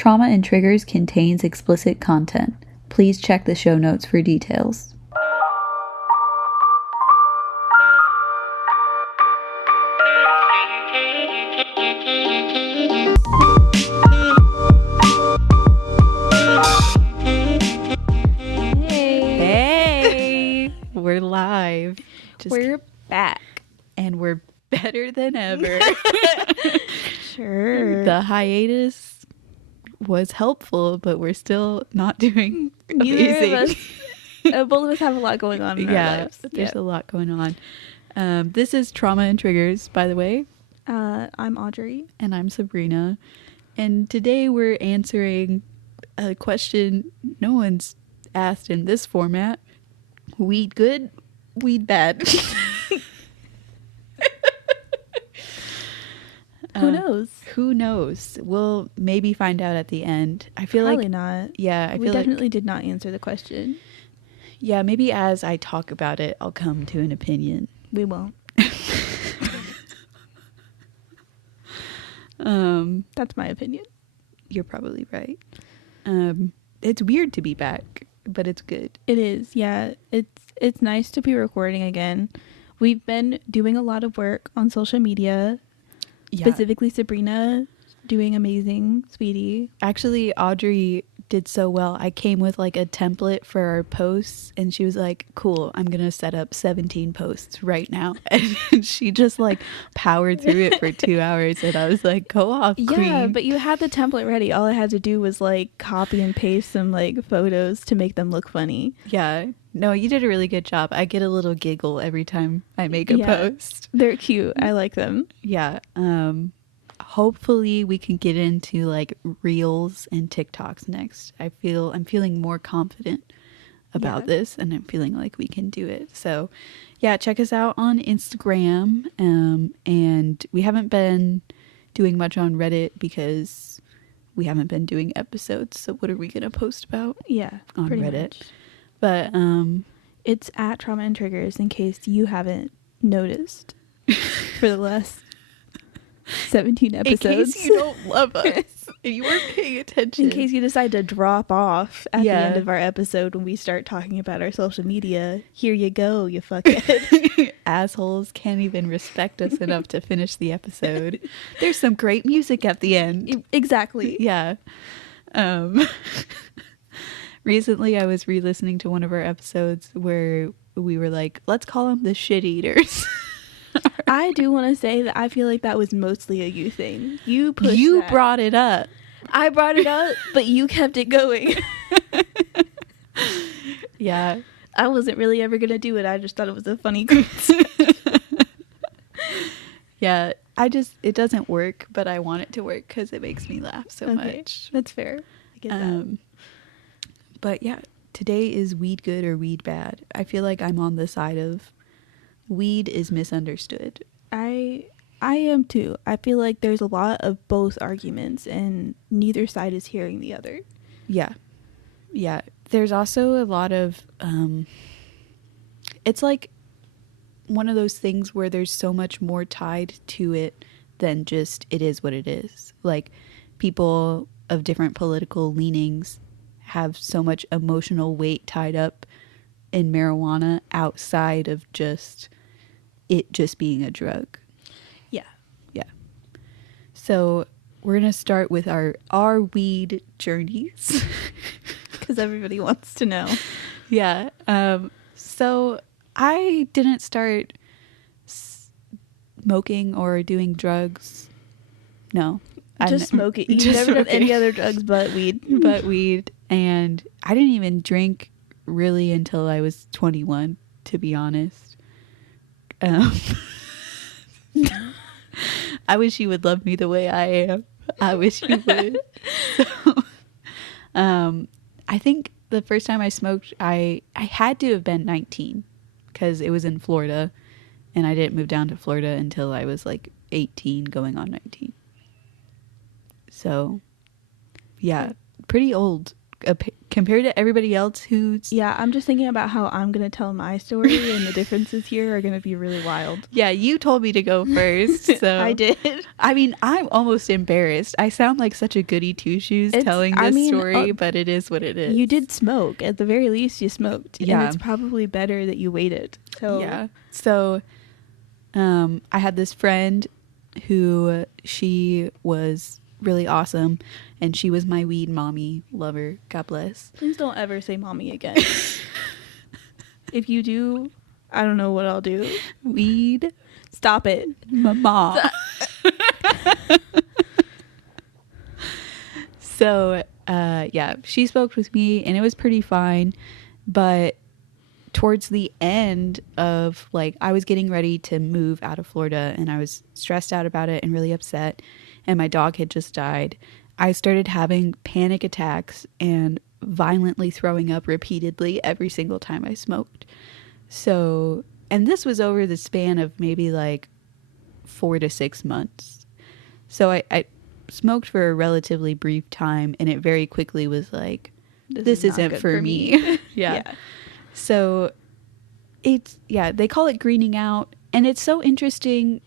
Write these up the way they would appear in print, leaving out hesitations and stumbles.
Trauma and Triggers contains explicit content. Please check the show notes for details. Hey, we're live. We're back. And we're better than ever. Sure. The hiatus was helpful, but we're still not doing amazing. Neither of us, both of us have a lot going on in our lives. There's a lot going on. This is Trauma and Triggers, by the way. I'm Audrey. And I'm Sabrina. And today we're answering a question no one's asked in this format. Weed good, weed bad. Who knows? Who knows? We'll maybe find out at the end. I feel Probably like not. Yeah, We definitely did not answer the question. Yeah, maybe as I talk about it, I'll come to an opinion. We won't. That's my opinion. You're probably right. It's weird to be back, but it's good. It is. Yeah. It's nice to be recording again. We've been doing a lot of work on social media. Yeah. Specifically Sabrina doing amazing, sweetie. Actually, Audrey did so well. I came with like a template for our posts and she was like, cool, I'm going to set up 17 posts right now. And she just like powered through it for 2 hours and I was like, go off, queen. Yeah, but you had the template ready. All I had to do was like copy and paste some like photos to make them look funny. Yeah. No, you did a really good job. I get a little giggle every time I make a post. They're cute. I like them. Yeah. Hopefully we can get into like reels and TikToks next. I'm feeling more confident about this and I'm feeling like we can do it. So yeah, check us out on Instagram. And we haven't been doing much on Reddit because we haven't been doing episodes. So what are we going to post about? Yeah, on Reddit. Much. But it's at Trauma and Triggers in case you haven't noticed for the last 17 episodes. In case you don't love us and you weren't paying attention. In case you decide to drop off at the end of our episode when we start talking about our social media, here you go, you fuckhead. Assholes can't even respect us enough to finish the episode. There's some great music at the end. Exactly. Yeah. Recently, I was re-listening to one of our episodes where we were like, let's call them the shit eaters. I do want to say that I feel like that was mostly a you thing. You brought it up. I brought it up, but you kept it going. Yeah. I wasn't really ever going to do it. I just thought it was a funny concept. Yeah. It doesn't work, but I want it to work because it makes me laugh so much. That's fair. I get that. But yeah, today is weed good or weed bad. I feel like I'm on the side of weed is misunderstood. I am too. I feel like there's a lot of both arguments and neither side is hearing the other. Yeah. Yeah. There's also a lot of, it's like one of those things where there's so much more tied to it than just it is what it is. Like people of different political leanings have so much emotional weight tied up in marijuana outside of just being a drug. Yeah. Yeah. So we're going to start with our weed journeys. Because everybody wants to know. Yeah. So I didn't start smoking or doing drugs. No. Just smoking. You've never done any other drugs but weed. But weed. And I didn't even drink really until I was 21, to be honest. I wish you would love me the way I am. I wish you would. So, I think the first time I smoked, I had to have been 19 because it was in Florida. And I didn't move down to Florida until I was like 18 going on 19. So, yeah, pretty old compared to everybody else who's Yeah, I'm just thinking about how I'm going to tell my story, and the differences here are going to be really wild. Yeah, you told me to go first, so I did. I mean, I'm almost embarrassed. I sound like such a goody two shoes telling this story, but it is what it is. You did smoke. At the very least, you smoked. Yeah. And it's probably better that you waited. So yeah. So I had this friend who she was really awesome, and she was my weed mommy. Love her. God bless. Please don't ever say mommy again. If you do, I don't know what I'll do. Weed Stop it. mama. So yeah, she spoke with me and it was pretty fine, but towards the end of, like, I was getting ready to move out of Florida and I was stressed out about it and really upset, and my dog had just died. I started having panic attacks and violently throwing up repeatedly every single time I smoked. So, and this was over the span of maybe like 4 to 6 months. So I smoked for a relatively brief time, and it very quickly was like, this is not isn't good for for me. me. Yeah. So it's, yeah, they call it greening out, and it's so interesting,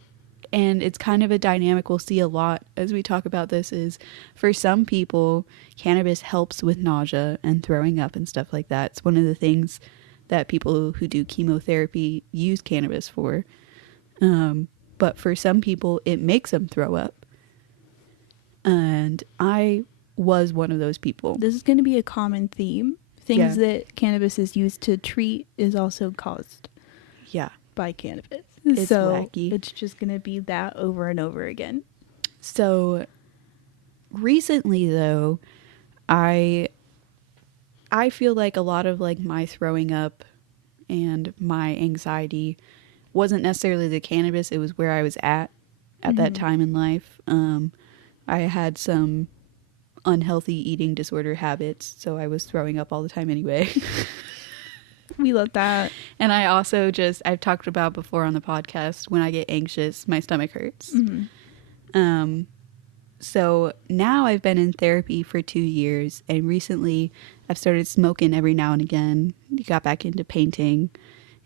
and it's kind of a dynamic we'll see a lot as we talk about this. Is for some people, cannabis helps with nausea and throwing up and stuff like that. It's one of the things that people who do chemotherapy use cannabis for. But for some people, it makes them throw up. And I was one of those people. This is going to be a common theme. Things that cannabis is used to treat is also caused Yeah. by cannabis. It's so wacky. It's just going to be that over and over again. So recently, though, I feel like a lot of like my throwing up and my anxiety wasn't necessarily the cannabis. It was where I was at that time in life. I had some unhealthy eating disorder habits, so I was throwing up all the time anyway. We love that. And I also I've talked about before on the podcast, when I get anxious, my stomach hurts. So now I've been in therapy for 2 years, and recently I've started smoking every now and again. Got back into painting,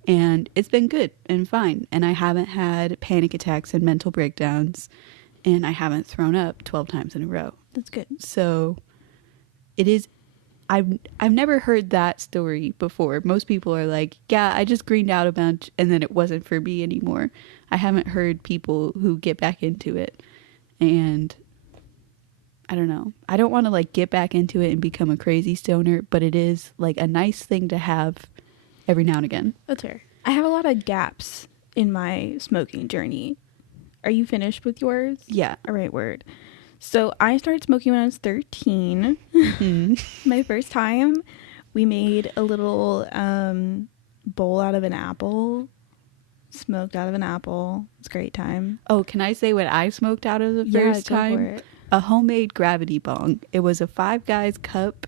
and it's been good and fine. And I haven't had panic attacks and mental breakdowns, and I haven't thrown up 12 times in a row. That's good. So it is, I've never heard that story before. Most people are like, yeah, I just greened out a bunch and then it wasn't for me anymore. I haven't heard people who get back into it. And I don't know. I don't want to like get back into it and become a crazy stoner, but it is like a nice thing to have every now and again. That's fair. I have a lot of gaps in my smoking journey. Are you finished with yours? Yeah. All right, word. So I started smoking when I was 13. My first time, we made a little bowl out of an apple. Smoked out of an apple. It's a great time. Oh, can I say what I smoked out of the first time? Go for it. A homemade gravity bong. It was a Five Guys cup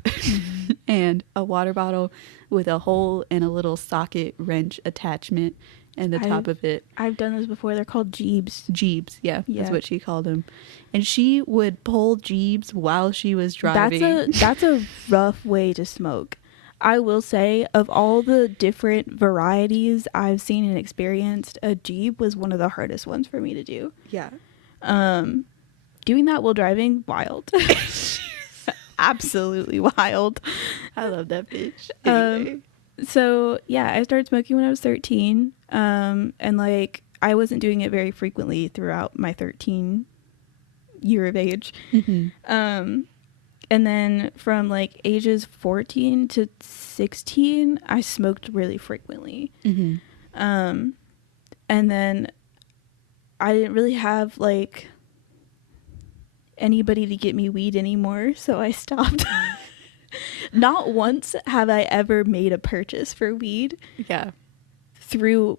and a water bottle with a hole and a little socket wrench attachment and the top of it. I've done this before. They're called Jeebs. Jeebs, yeah, that's what she called them. And she would pull Jeebs while she was driving. That's a rough way to smoke. I will say, of all the different varieties I've seen and experienced, a Jeeb was one of the hardest ones for me to do. Yeah. Doing that while driving, wild. Absolutely wild. I love that bitch. Anyway. So yeah, I started smoking when I was 13. And like, I wasn't doing it very frequently throughout my 13 year of age. And then from like ages 14 to 16, I smoked really frequently. And then I didn't really have like anybody to get me weed anymore, so I stopped. Not once have I ever made a purchase for weed. Yeah. Through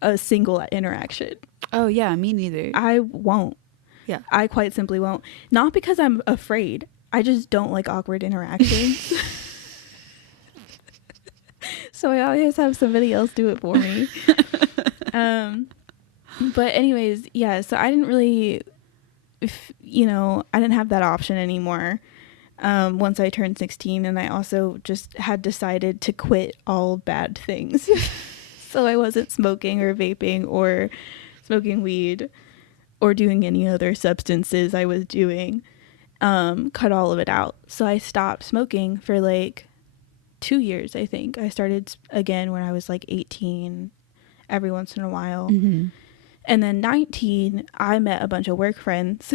a single interaction. Oh yeah, me neither. I won't. Yeah. I quite simply won't. Not because I'm afraid. I just don't like awkward interactions. So I always have somebody else do it for me. But anyways, yeah, so I didn't really, I didn't have that option anymore. once I turned 16, and I also just had decided to quit all bad things. So I wasn't smoking or vaping or smoking weed or doing any other substances I was doing. Cut all of it out. So I stopped smoking for like 2 years, I think. I started again when I was like 18, every once in a while. Mm-hmm. And then 19, I met a bunch of work friends.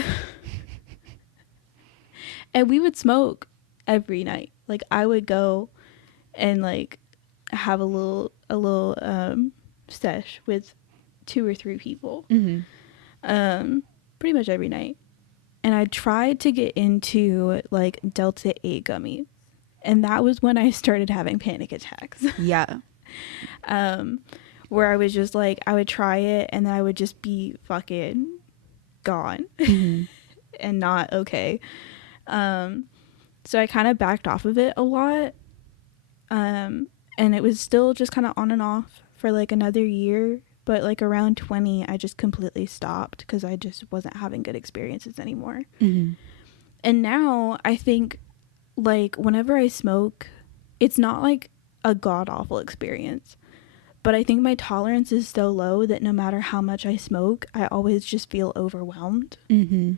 And we would smoke every night. Like I would go and like have a little sesh with 2 or 3 people. Mm-hmm. Pretty much every night. And I tried to get into like Delta 8 gummies. And that was when I started having panic attacks. Yeah. Where I was just like, I would try it and then I would just be fucking gone. Mm-hmm. And not okay. So I kind of backed off of it a lot. And it was still just kind of on and off for like another year. But like around 20, I just completely stopped because I just wasn't having good experiences anymore. Mm-hmm. And now I think like whenever I smoke, it's not like a god awful experience. But I think my tolerance is so low that no matter how much I smoke, I always just feel overwhelmed. Mm-hmm.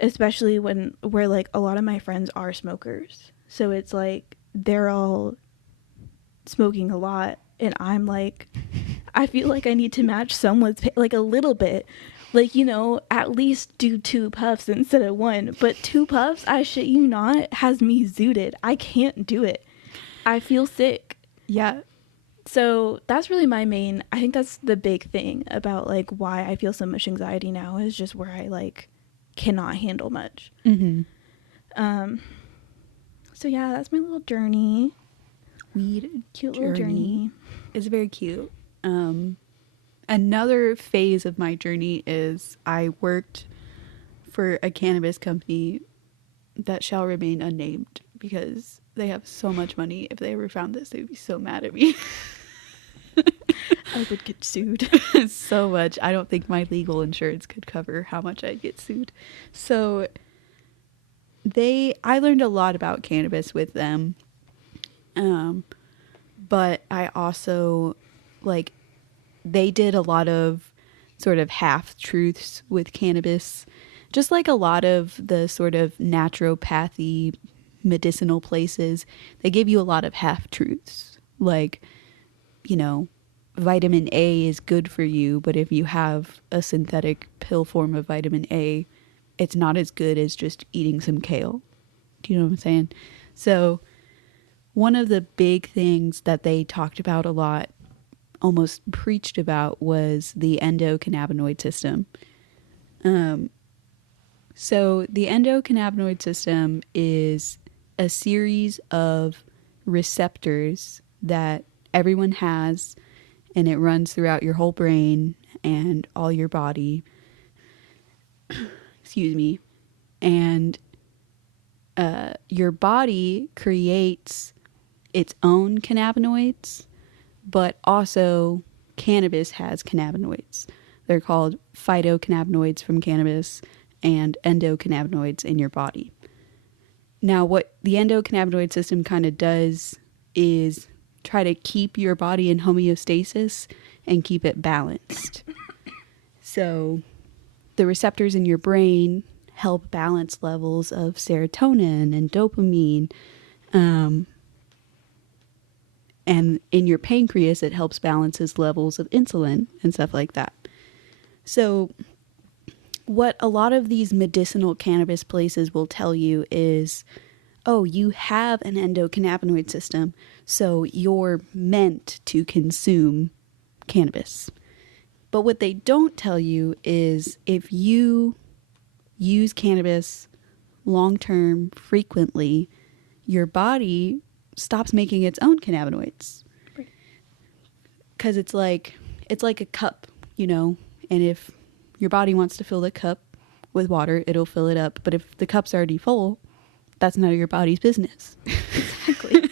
Especially where like a lot of my friends are smokers. So it's like they're all smoking a lot. And I'm like, I feel like I need to match someone's, like a little bit. Like, you know, at least do 2 puffs instead of 1. But 2 puffs, I shit you not, has me zooted. I can't do it. I feel sick. Yeah. So that's really I think that's the big thing about like why I feel so much anxiety now is just where I like cannot handle much. Mm-hmm. So yeah, that's my little journey. Cute Little journey. It's very cute. Another phase of my journey is I worked for a cannabis company that shall remain unnamed because they have so much money. If they ever found this, they'd be so mad at me. I would get sued. So much. I don't think my legal insurance could cover how much I'd get sued. So I learned a lot about cannabis with them. But I also like they did a lot of sort of half truths with cannabis, just like a lot of the sort of naturopathy medicinal places. They give you a lot of half truths, like, you know, vitamin A is good for you, but if you have a synthetic pill form of vitamin A, it's not as good as just eating some kale. Do you know what I'm saying? So one of the big things that they talked about a lot, almost preached about, was the endocannabinoid system. So the endocannabinoid system is a series of receptors that everyone has, and it runs throughout your whole brain and all your body. Excuse me. And your body creates its own cannabinoids, but also cannabis has cannabinoids. They're called phytocannabinoids from cannabis and endocannabinoids in your body. Now, what the endocannabinoid system kind of does is try to keep your body in homeostasis and keep it balanced. So the receptors in your brain help balance levels of serotonin and dopamine. And in your pancreas, it helps balances levels of insulin and stuff like that. So what a lot of these medicinal cannabis places will tell you is, oh, you have an endocannabinoid system, so you're meant to consume cannabis. But what they don't tell you is if you use cannabis long-term, frequently, your body stops making its own cannabinoids. Because it's like a cup, you know, and if your body wants to fill the cup with water, it'll fill it up. But if the cup's already full, that's none of your body's business. Exactly.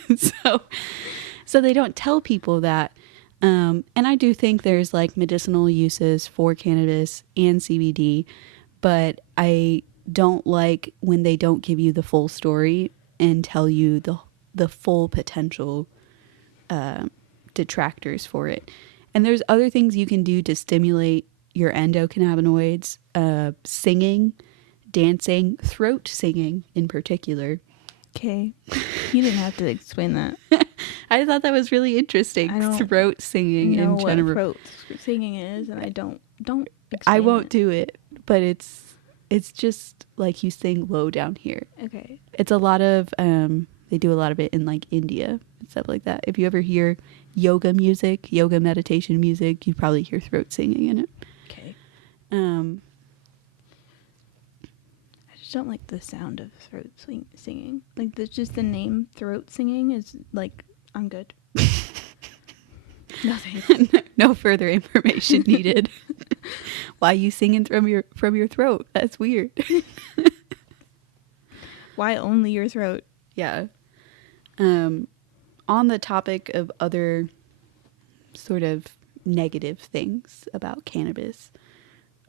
So they don't tell people that. And I do think there's like medicinal uses for cannabis and CBD, but I don't like when they don't give you the full story and tell you the full potential detractors for it. And there's other things you can do to stimulate your endocannabinoids, singing, dancing, throat singing in particular. Okay. You didn't have to explain that. I thought that was really interesting. I don't Throat singing know in general. what throat singing is, and I don't explain I won't do it, but it's just like you sing low down here. Okay. It's a lot of they do a lot of it in like India and stuff like that. If you ever hear yoga music, yoga meditation music, you probably hear throat singing in it. Okay. I just don't like the sound of throat singing. Like, just the name throat singing is like, I'm good. Nothing. no further information needed. Why you singing from your throat? That's weird. Why only your throat? Yeah. On the topic of other sort of negative things about cannabis,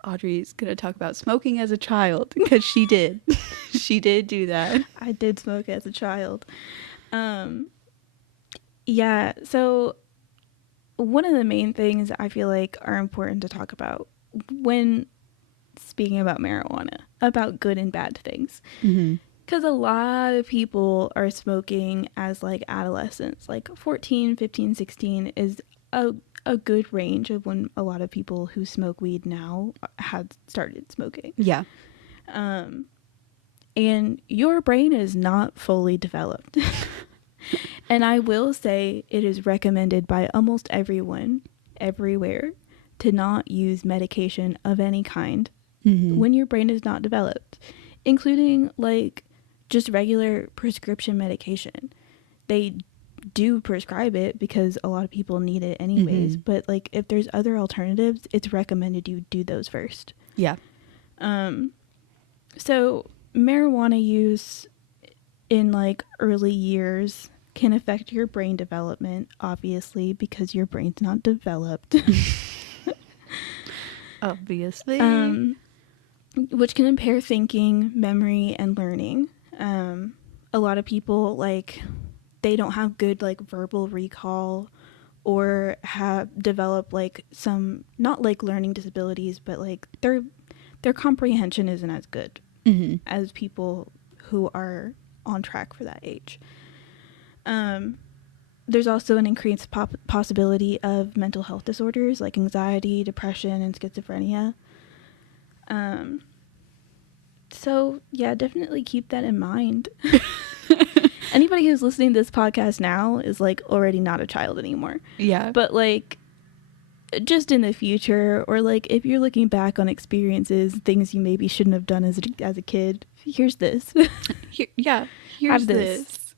Audrey's going to talk about smoking as a child because she did. She did do that. I did smoke as a child. Yeah, so one of the main things I feel like are important to talk about when speaking about marijuana, about good and bad things. Mm-hmm. Because a lot of people are smoking as like adolescents, like 14, 15, 16 is a good range of when a lot of people who smoke weed now had started smoking. Yeah. And your brain is not fully developed. And I will say it is recommended by almost everyone, everywhere, to not use medication of any kind when your brain is not developed, including like just regular prescription medication. They do prescribe it because a lot of people need it anyways, but like if there's other alternatives, it's recommended you do those first. Yeah. So marijuana use in like early years can affect your brain development, obviously, because your brain's not developed. Obviously. Which can impair thinking, memory, and learning. A lot of people, like, they don't have good, like, verbal recall or have developed, like, some, not, like, learning disabilities, but, like, their comprehension isn't as good as people who are on track for that age. There's also an increased possibility of mental health disorders like anxiety, depression, and schizophrenia. So yeah, definitely keep that in mind. Anybody who's listening to this podcast now is like already not a child anymore. Yeah. But like just in the future, or like if you're looking back on experiences, things you maybe shouldn't have done as a kid, here's this. Here's this.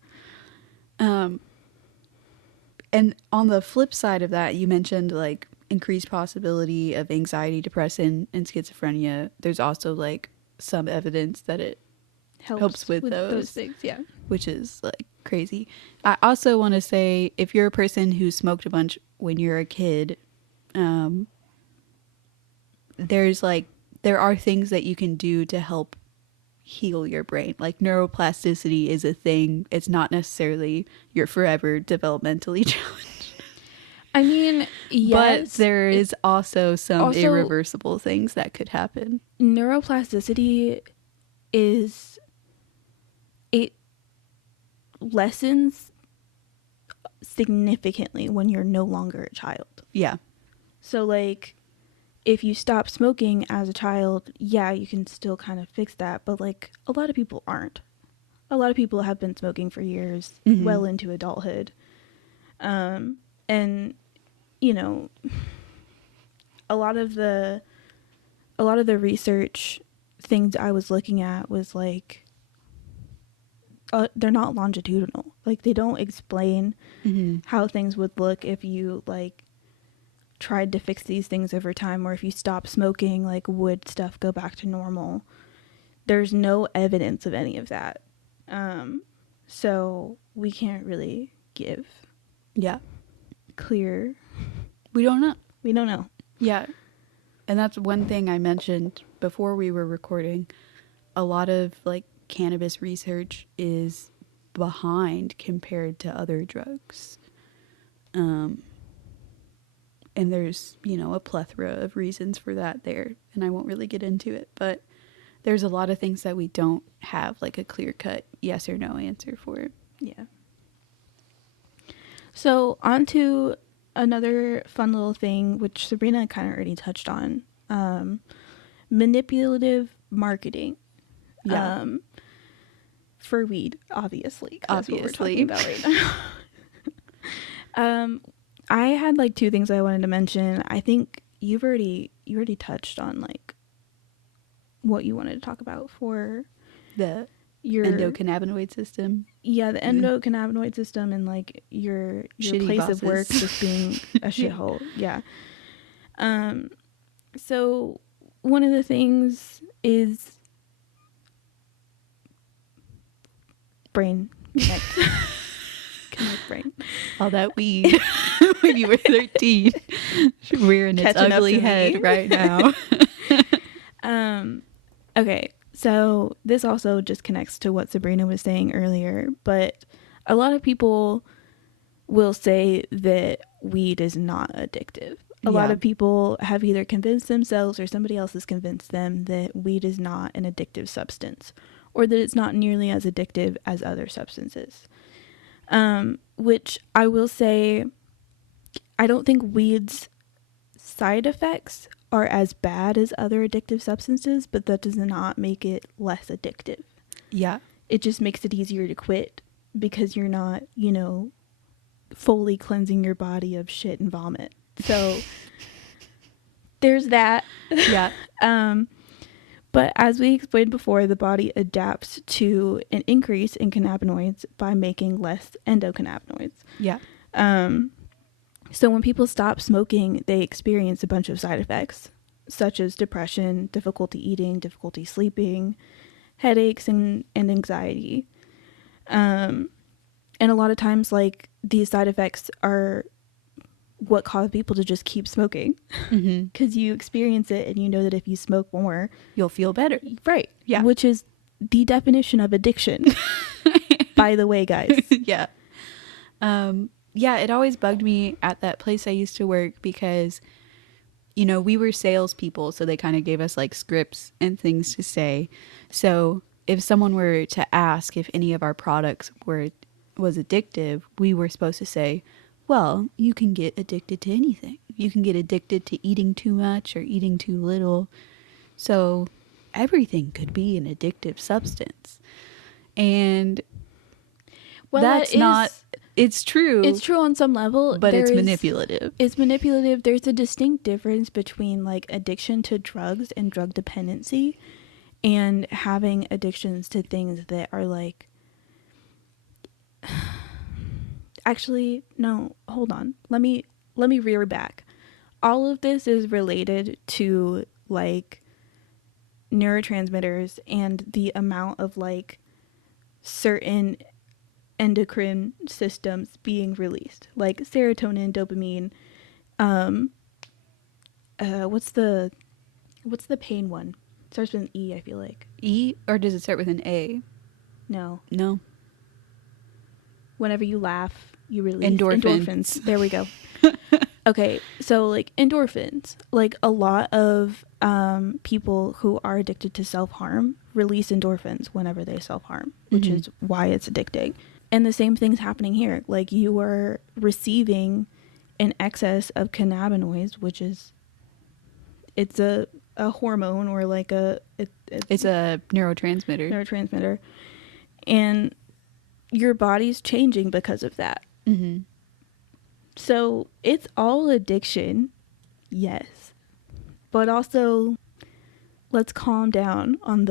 And on the flip side of that, you mentioned like increased possibility of anxiety, depression, and schizophrenia. There's also like some evidence that it helps with those things, yeah. Which is like crazy. I also want to say, if you're a person who smoked a bunch when you're a kid, there are things that you can do to help heal your brain. Like neuroplasticity is a thing. It's not necessarily you're forever developmentally challenged. I mean, yes, but there is also some irreversible things that could happen. Neuroplasticity it lessens significantly when you're no longer a child. Yeah. So like if you stop smoking as a child, yeah, you can still kind of fix that, but like a lot of people aren't. A lot of people have been smoking for years, well into adulthood. And you know, a lot of the research things I was looking at was like they're not longitudinal. Like they don't explain how things would look if you like tried to fix these things over time, or if you stop smoking, like would stuff go back to normal. There's no evidence of any of that. So we can't really give clear. We don't know. Yeah. And that's one thing I mentioned before we were recording. A lot of like cannabis research is behind compared to other drugs. And there's, you know, a plethora of reasons for that there, and I won't really get into it, but there's a lot of things that we don't have like a clear-cut yes or no answer for. Yeah. So on to another fun little thing, which Sabrina kind of already touched on. Manipulative marketing. Yeah. For weed, obviously. That's what we're Obviously. talking about right now. I had like two things I wanted to mention. I think you already touched on like what you wanted to talk about for The your endocannabinoid system. Yeah, the endocannabinoid system and like your Shitty place bosses. of work just being a shithole. Yeah. So one of the things is brain connect. Connect brain. All that weed when you were 13 rearing its Catching up ugly to head me. right now. Okay, so this also just connects to what Sabrina was saying earlier, but a lot of people will say that weed is not addictive. A lot Yeah. of people have either convinced themselves or somebody else has convinced them that weed is not an addictive substance, or that it's not nearly as addictive as other substances. Which I will say, I don't think weed's side effects are as bad as other addictive substances, but that does not make it less addictive. Yeah. It just makes it easier to quit because you're not, you know, fully cleansing your body of shit and vomit. So there's that. Yeah. But as we explained before, the body adapts to an increase in cannabinoids by making less endocannabinoids. Yeah. So when people stop smoking, they experience a bunch of side effects, such as depression, difficulty eating, difficulty sleeping, headaches, and anxiety. And a lot of times, like, these side effects are what cause people to just keep smoking. Because you experience it and you know that if you smoke more, You'll feel better. right? Yeah. Which is the definition of addiction, by the way, guys. Yeah. Yeah, it always bugged me at that place I used to work because, you know, we were salespeople, so they kind of gave us like scripts and things to say. So if someone were to ask if any of our products was addictive, we were supposed to say, well, you can get addicted to anything. You can get addicted to eating too much or eating too little. So everything could be an addictive substance. And that's not... It's true. It's true on some level, but it's manipulative. It's manipulative. There's a distinct difference between like addiction to drugs and drug dependency and having addictions to things that are like... Actually, no, hold on. Let me rear back. All of this is related to like neurotransmitters and the amount of like certain endocrine systems being released, like serotonin, dopamine. What's the pain one? It starts with an E, I feel like. E, or does it start with an A? No. Whenever you laugh, you release endorphins. There we go. Okay, so like endorphins, like a lot of people who are addicted to self-harm release endorphins whenever they self-harm, which is why it's addicting. And the same thing's happening here. Like you are receiving an excess of cannabinoids, which is, it's a hormone or like it's a neurotransmitter. And your body's changing because of that. So it's all addiction, yes, but also let's calm down on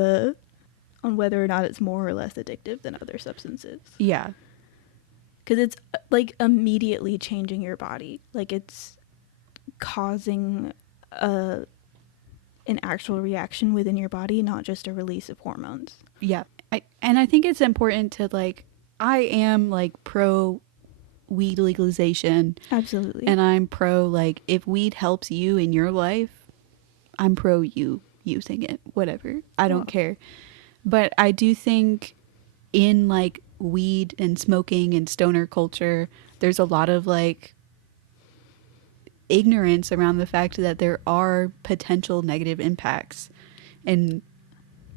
whether or not it's more or less addictive than other substances. Yeah. Because it's like immediately changing your body. Like it's causing an actual reaction within your body, not just a release of hormones. Yeah. I think it's important to like, I am like pro weed legalization. Absolutely. And I'm pro like, if weed helps you in your life, I'm pro you using it, whatever. I don't care. But I do think in like weed and smoking and stoner culture, there's a lot of like ignorance around the fact that there are potential negative impacts, and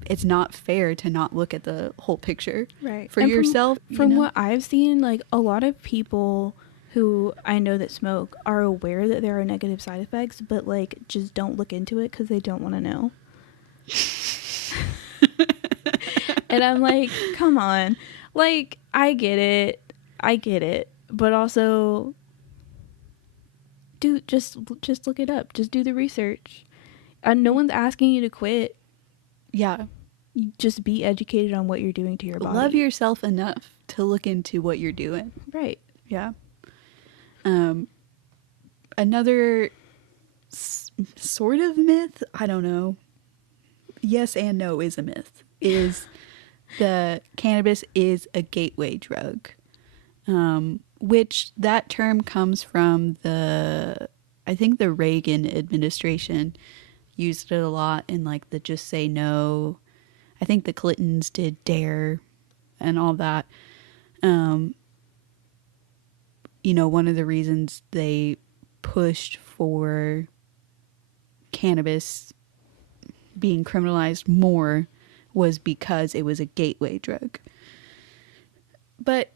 it's not fair to not look at the whole picture Right. for And yourself. From what I've seen, like a lot of people who I know that smoke are aware that there are negative side effects, but like just don't look into it because they don't want to know. And I'm like, come on. Like, I get it. But also just look it up. Just do the research. And no one's asking you to quit. Yeah. You just be educated on what you're doing to your body. Love yourself enough to look into what you're doing. Right. Yeah. Another sort of myth, I don't know. Yes and no is a myth. Is the cannabis is a gateway drug, which that term comes from I think the Reagan administration used it a lot in like the Just Say No. I think the Clintons did DARE and all that. You know, one of the reasons they pushed for cannabis being criminalized more was because it was a gateway drug. But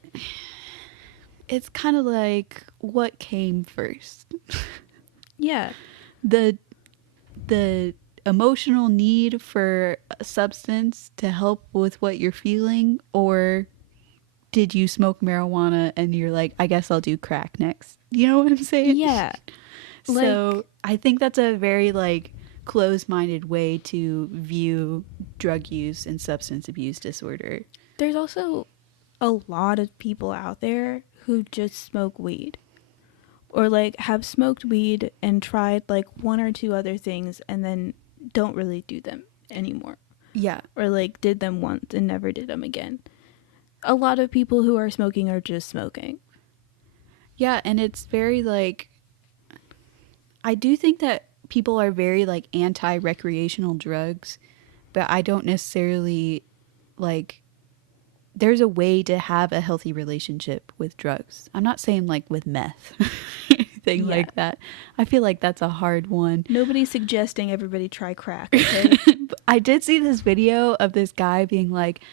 it's kind of like, what came first? Yeah. The emotional need for a substance to help with what you're feeling, or did you smoke marijuana and you're like, I guess I'll do crack next? You know what I'm saying? Yeah. So I think that's a very like closed-minded way to view drug use and substance abuse disorder. There's also a lot of people out there who just smoke weed, or like have smoked weed and tried like one or two other things and then don't really do them anymore. Yeah. Or like did them once and never did them again. A lot of people who are smoking are just smoking. Yeah, and it's very like, I do think that people are very like anti-recreational drugs, but I don't necessarily like, there's a way to have a healthy relationship with drugs. I'm not saying like with meth, anything like that. I feel like that's a hard one. Nobody's suggesting everybody try crack, okay? I did see this video of this guy being like,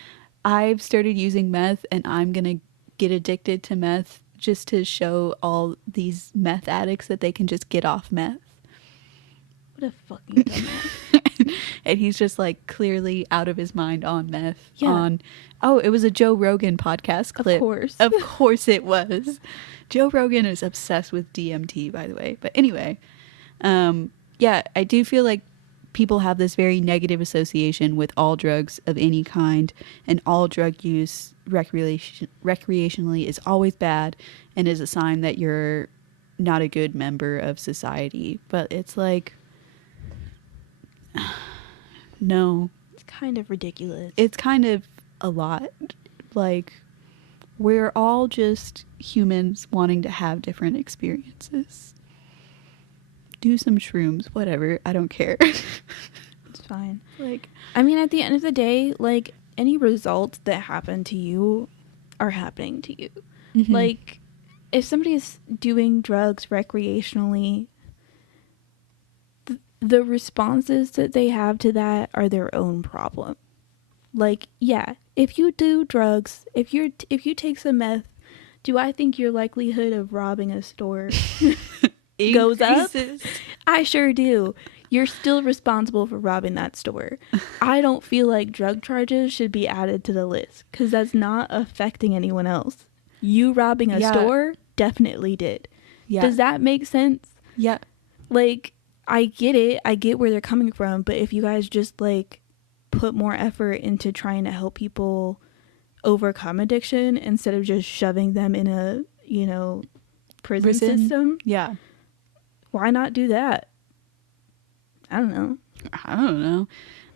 I've started using meth and I'm gonna get addicted to meth just to show all these meth addicts that they can just get off meth. What a fucking dumbass. And he's just like clearly out of his mind on meth. Yeah. It was a Joe Rogan podcast clip. Of course. Of course it was. Joe Rogan is obsessed with DMT, by the way. But anyway, yeah, I do feel like people have this very negative association with all drugs of any kind, and all drug use recreationally is always bad and is a sign that you're not a good member of society. But it's like, no. It's kind of ridiculous. It's kind of a lot. Like, we're all just humans wanting to have different experiences. Do some shrooms, whatever. I don't care. It's fine. Like, I mean, at the end of the day, like, any results that happen to you are happening to you. Mm-hmm. Like, if somebody is doing drugs recreationally, the responses that they have to that are their own problem. Like, yeah, if you do drugs, if you take some meth, do I think your likelihood of robbing a store goes up? I sure do. You're still responsible for robbing that store. I don't feel like drug charges should be added to the list because that's not affecting anyone else. You robbing a store definitely did. Yeah. Does that make sense? Yeah. Like, I get it. I get where they're coming from. But if you guys just, like, put more effort into trying to help people overcome addiction instead of just shoving them in a, prison system. Yeah. Why not do that? I don't know.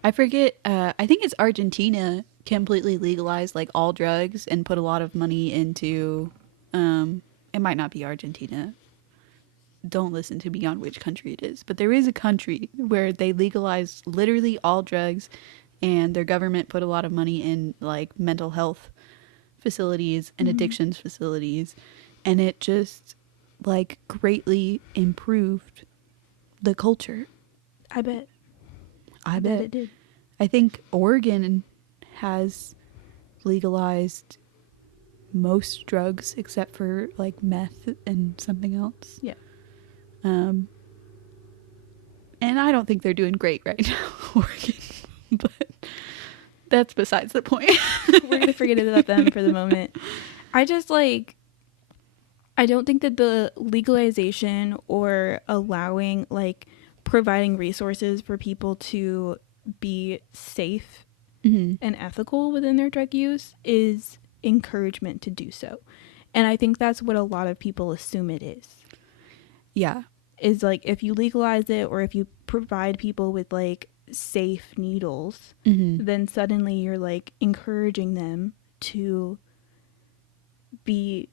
I forget. I think it's Argentina completely legalized, like, all drugs and put a lot of money into, it might not be Argentina. Don't listen to me on which country it is, but there is a country where they legalized literally all drugs, and their government put a lot of money in like mental health facilities and addictions facilities, and it just like greatly improved the culture. I bet it did. I think Oregon has legalized most drugs except for like meth and something else. Yeah. And I don't think they're doing great right now, Oregon, but that's besides the point. We're gonna forget about them for the moment. I just like, I don't think that the legalization or allowing, like, providing resources for people to be safe and ethical within their drug use is encouragement to do so. And I think that's what a lot of people assume it is. Yeah. Is like, if you legalize it or if you provide people with like safe needles, then suddenly you're like encouraging them to be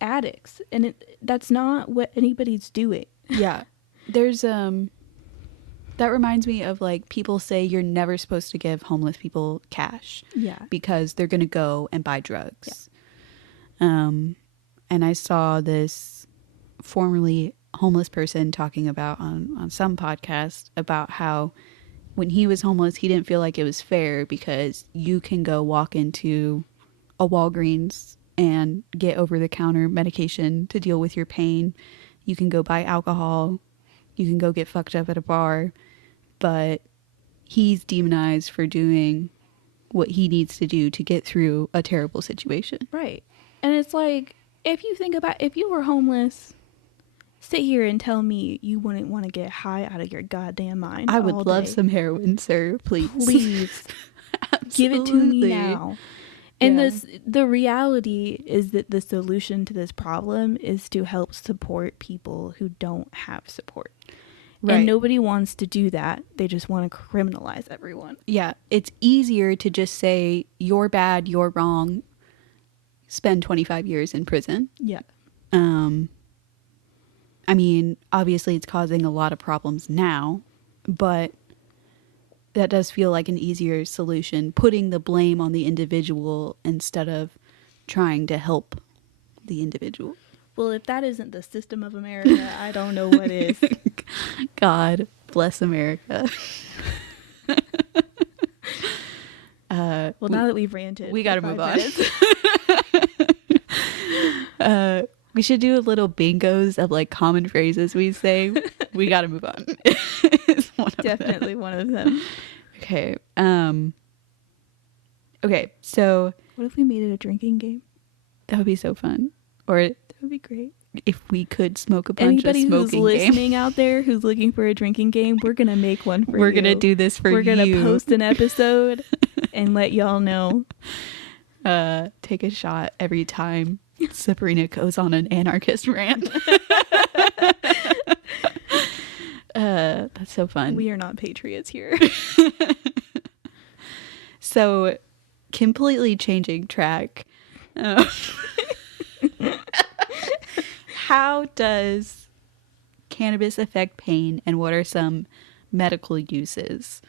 addicts, and that's not what anybody's doing. Yeah. There's that reminds me of like people say you're never supposed to give homeless people cash. Yeah. Because they're going to go and buy drugs. Yeah. And I saw this formerly homeless person talking about on some podcast about how when he was homeless, he didn't feel like it was fair because you can go walk into a Walgreens and get over-the-counter medication to deal with your pain. You can go buy alcohol. You can go get fucked up at a bar. But he's demonized for doing what he needs to do to get through a terrible situation. Right. And it's like, if you think about, if you were homeless, sit here and tell me you wouldn't want to get high out of your goddamn mind. I would love some heroin, sir. Please. Please. Give it to me now. And the reality is that the solution to this problem is to help support people who don't have support. Right. And nobody wants to do that. They just want to criminalize everyone. Yeah. It's easier to just say, you're bad, you're wrong, spend 25 years in prison. Yeah. I mean, obviously it's causing a lot of problems now, but that does feel like an easier solution, putting the blame on the individual instead of trying to help the individual. Well, if that isn't the system of America, I don't know what is. God bless America. Well, now that we've ranted, we got to move on. We should do a little bingos of like common phrases we say. We got to move on. Definitely one of them. Okay. Okay. So what if we made it a drinking game? That would be so fun. Or that would be great. If we could smoke a bunch Anybody of smoking who's listening out there who's looking for a drinking game, we're gonna make one for you. We're gonna do this for you. We're gonna post an episode and let y'all know. Take a shot every time Sabrina goes on an anarchist rant. That's so fun. We are not patriots here. So, completely changing track. How does cannabis affect pain, and what are some medical uses?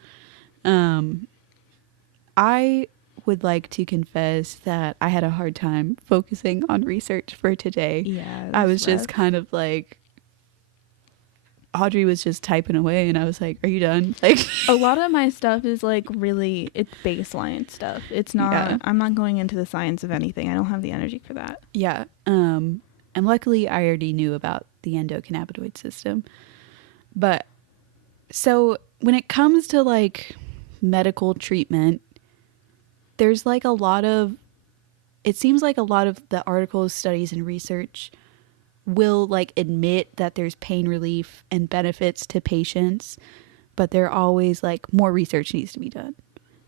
I would like to confess that I had a hard time focusing on research for today. Yeah, I was just kind of like, Audrey was just typing away and I was like, are you done? Like, a lot of my stuff is like really, it's baseline stuff. It's not, I'm not going into the science of anything. I don't have the energy for that. Yeah. And luckily I already knew about the endocannabinoid system. But so when it comes to like medical treatment, there's like it seems like a lot of the articles, studies, and research will like admit that there's pain relief and benefits to patients, but they're always like, more research needs to be done.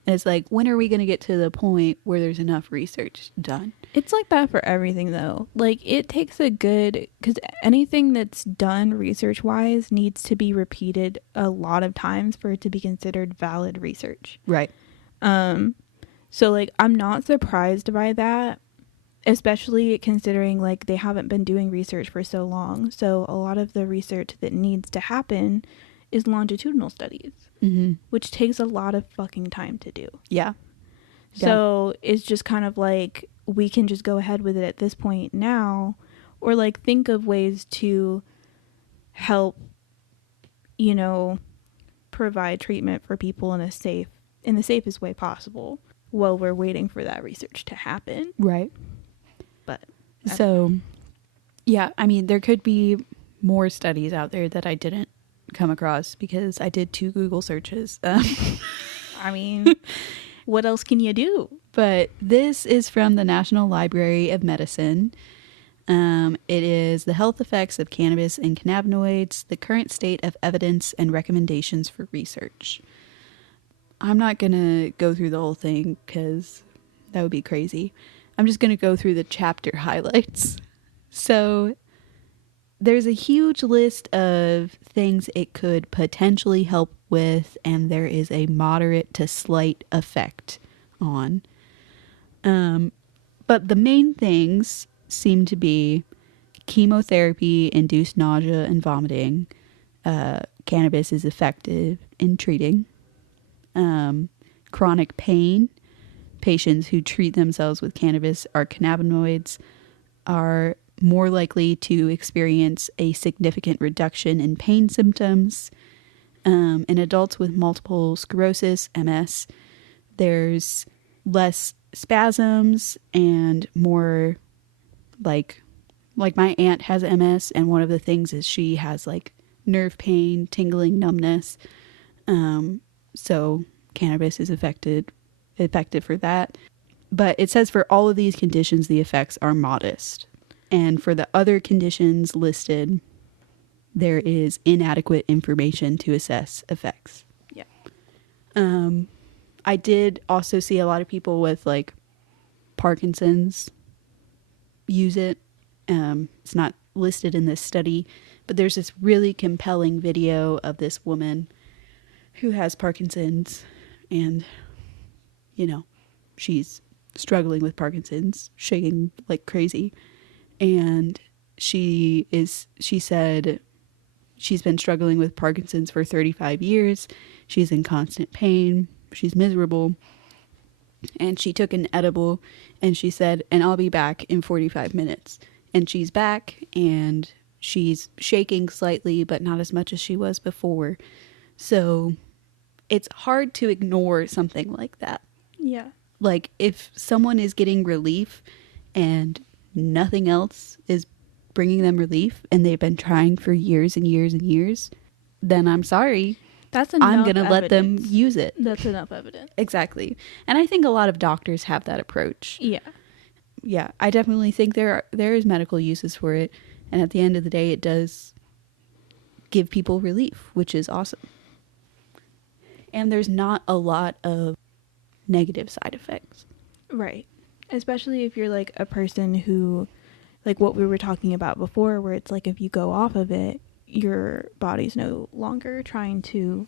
And it's like, when are we going to get to the point where there's enough research done? It's like that for everything though. Like it takes because anything that's done research wise needs to be repeated a lot of times for it to be considered valid research. Right. So like I'm not surprised by that, especially considering like they haven't been doing research for so long. So a lot of the research that needs to happen is longitudinal studies, which takes a lot of fucking time to do. Yeah. So it's just kind of like we can just go ahead with it at this point now, or like think of ways to help, you know, provide treatment for people in the safest way possible while we're waiting for that research to happen. Right. But so, yeah, I mean, there could be more studies out there that I didn't come across because I did 2 Google searches. I mean, what else can you do? But this is from the National Library of Medicine. It is the health effects of cannabis and cannabinoids, the current state of evidence and recommendations for research. I'm not going to go through the whole thing because that would be crazy. I'm just going to go through the chapter highlights. So there's a huge list of things it could potentially help with, and there is a moderate to slight effect on. But the main things seem to be chemotherapy, induced nausea and vomiting. Cannabis is effective in treating. Chronic pain. Patients who treat themselves with cannabis or cannabinoids are more likely to experience a significant reduction in pain symptoms. In adults with multiple sclerosis, MS, there's less spasms and more like my aunt has MS, and one of the things is she has like nerve pain, tingling, numbness. So cannabis is effective for that. But it says for all of these conditions, the effects are modest. And for the other conditions listed, there is inadequate information to assess effects. Yeah. I did also see a lot of people with like Parkinson's use it. It's not listed in this study, but there's this really compelling video of this woman who has Parkinson's, and, you know, she's struggling with Parkinson's, shaking like crazy. And she said she's been struggling with Parkinson's for 35 years. She's in constant pain. She's miserable. And she took an edible, and she said, and I'll be back in 45 minutes. And she's back, and she's shaking slightly, but not as much as she was before. So it's hard to ignore something like that. Yeah. Like, if someone is getting relief and nothing else is bringing them relief, and they've been trying for years and years and years, then I'm sorry. That's enough I'm going to let them evidence. use it. That's enough evidence. Exactly. And I think a lot of doctors have that approach. Yeah. Yeah, I definitely think there is medical uses for it. And at the end of the day, it does give people relief, which is awesome. And there's not a lot of negative side effects. Right. Especially if you're like a person who, like what we were talking about before, where it's like if you go off of it, your body's no longer trying to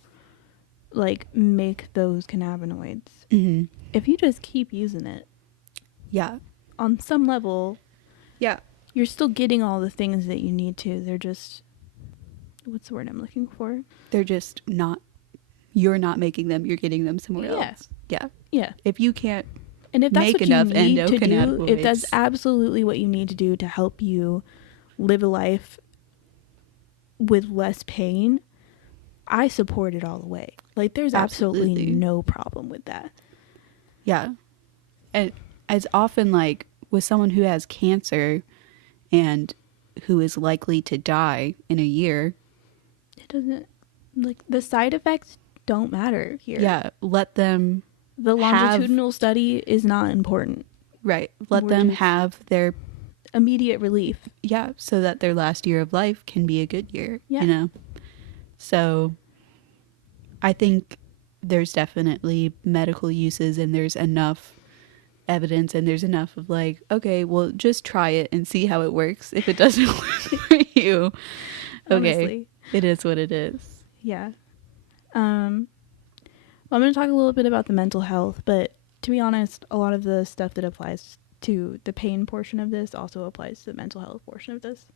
like make those cannabinoids. Mm-hmm. If you just keep using it, Yeah. on some level, Yeah. you're still getting all the things that you need to. They're just, what's the word I'm looking for? They're just not, you're not making them, you're getting them somewhere Yeah. else. Yeah. Yeah. If you can't And if that's make what you enough need to do, endocannabinoids, if that's absolutely what you need to do to help you live a life with less pain, I support it all the way. Like, there's absolutely Absolutely. no problem with that. Yeah. And it's often like with someone who has cancer and who is likely to die in a year. It doesn't, like, the side effects don't matter here. Yeah. Let them, The longitudinal study is not important. right. Let We're them just- have their, Immediate relief. yeah, so that their last year of life can be a good year, Yeah. you know? So I think there's definitely medical uses, and there's enough evidence, and there's enough of like, okay, well, just try it and see how it works. If it doesn't work for you, okay, Honestly. it is what it is. Yeah. Well, I'm going to talk a little bit about the mental health, but to be honest, a lot of the stuff that applies to the pain portion of this also applies to the mental health portion of this.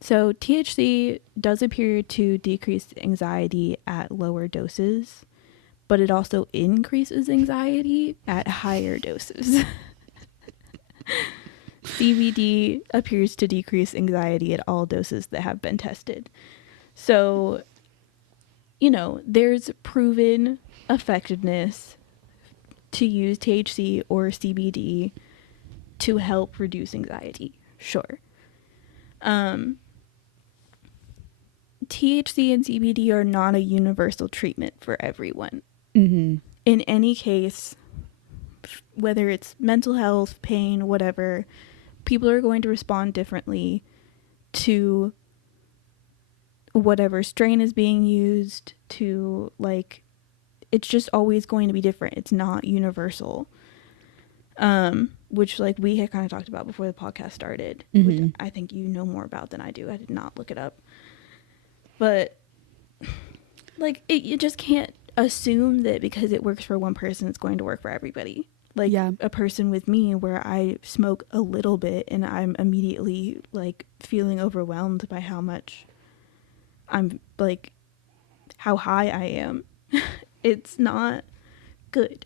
So THC does appear to decrease anxiety at lower doses, but it also increases anxiety at higher doses. CBD appears to decrease anxiety at all doses that have been tested. So, you know, there's proven effectiveness to use THC or CBD to help reduce anxiety. Sure. THC and CBD are not a universal treatment for everyone. Mm-hmm. In any case, whether it's mental health, pain, whatever, people are going to respond differently to whatever strain is being used, to, like, it's just always going to be different. It's not universal. Which, like, we had kind of talked about before the podcast started, Mm-hmm. which I think you know more about than I do. I did not look it up. But, like, you just can't assume that because it works for one person, it's going to work for everybody. Like, Yeah. a person with me where I smoke a little bit and I'm immediately, like, feeling overwhelmed by how much I'm, like, how high I am. It's not good.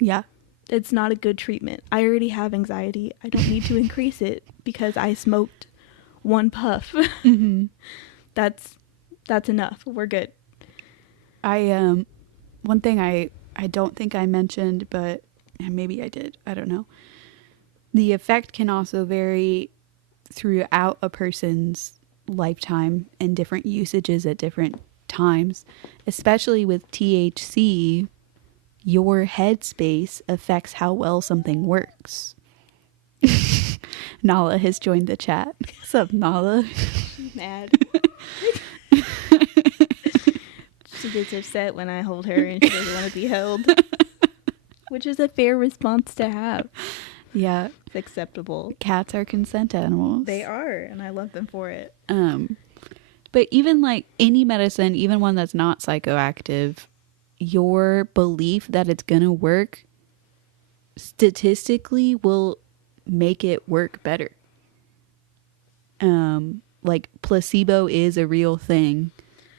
Yeah. It's not a good treatment. I already have anxiety. I don't need to increase it because I smoked one puff. Mm-hmm. That's enough. We're good. One thing I don't think I mentioned, but maybe I did, I don't know. The effect can also vary throughout a person's lifetime and different usages at different times, especially with THC. Your headspace affects how well something works. Nala has joined the chat. What's up, Nala? She's mad. She gets upset when I hold her and she doesn't want to be held. Which is a fair response to have. Yeah. It's acceptable. Cats are consent animals. They are, and I love them for it. But even like any medicine, even one that's not psychoactive, your belief that it's gonna work statistically will make it work better. Like placebo is a real thing,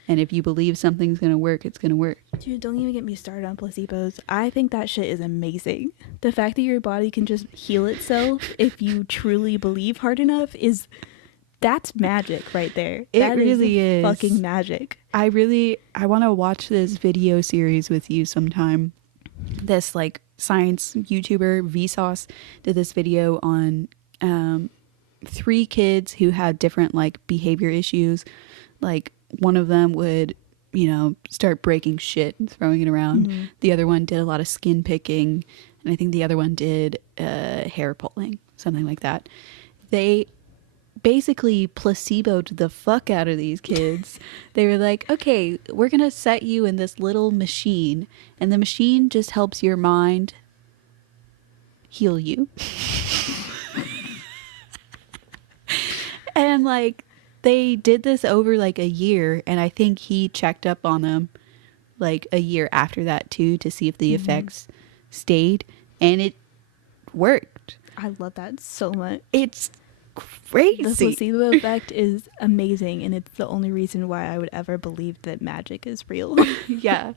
and if you believe something's gonna work, it's gonna work. Dude, don't even get me started on placebos. I think that shit is amazing. The fact that your body can just heal itself if you truly believe hard enough that's magic right there. It really is fucking magic. I want to watch this video series with you sometime. This like science YouTuber Vsauce did this video on 3 kids who had different like behavior issues. Like one of them would, you know, start breaking shit and throwing it around. Mm-hmm. The other one did a lot of skin picking, and I think the other one did hair pulling, something like that. They basically placeboed the fuck out of these kids. They were like, okay, we're gonna set you in this little machine, and the machine just helps your mind heal you. And like they did this over like a year, and I think he checked up on them like a year after that too to see if the effects stayed, and it worked. I love that so much. It's crazy. The placebo effect is amazing, and it's the only reason why I would ever believe that magic is real. Yeah.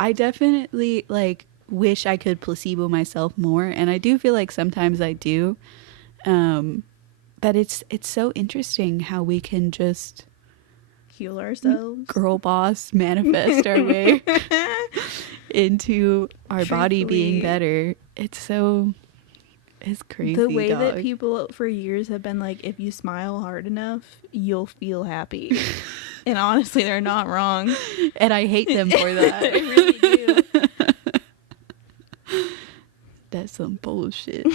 I definitely like wish I could placebo myself more, and I do feel like sometimes I do. But it's so interesting how we can just Heal ourselves. girl boss manifest our way into our body being better. It's crazy. The way dog. that people for years have been like, if you smile hard enough, you'll feel happy. And honestly, they're not wrong. And I hate them for that. I really do. That's some bullshit.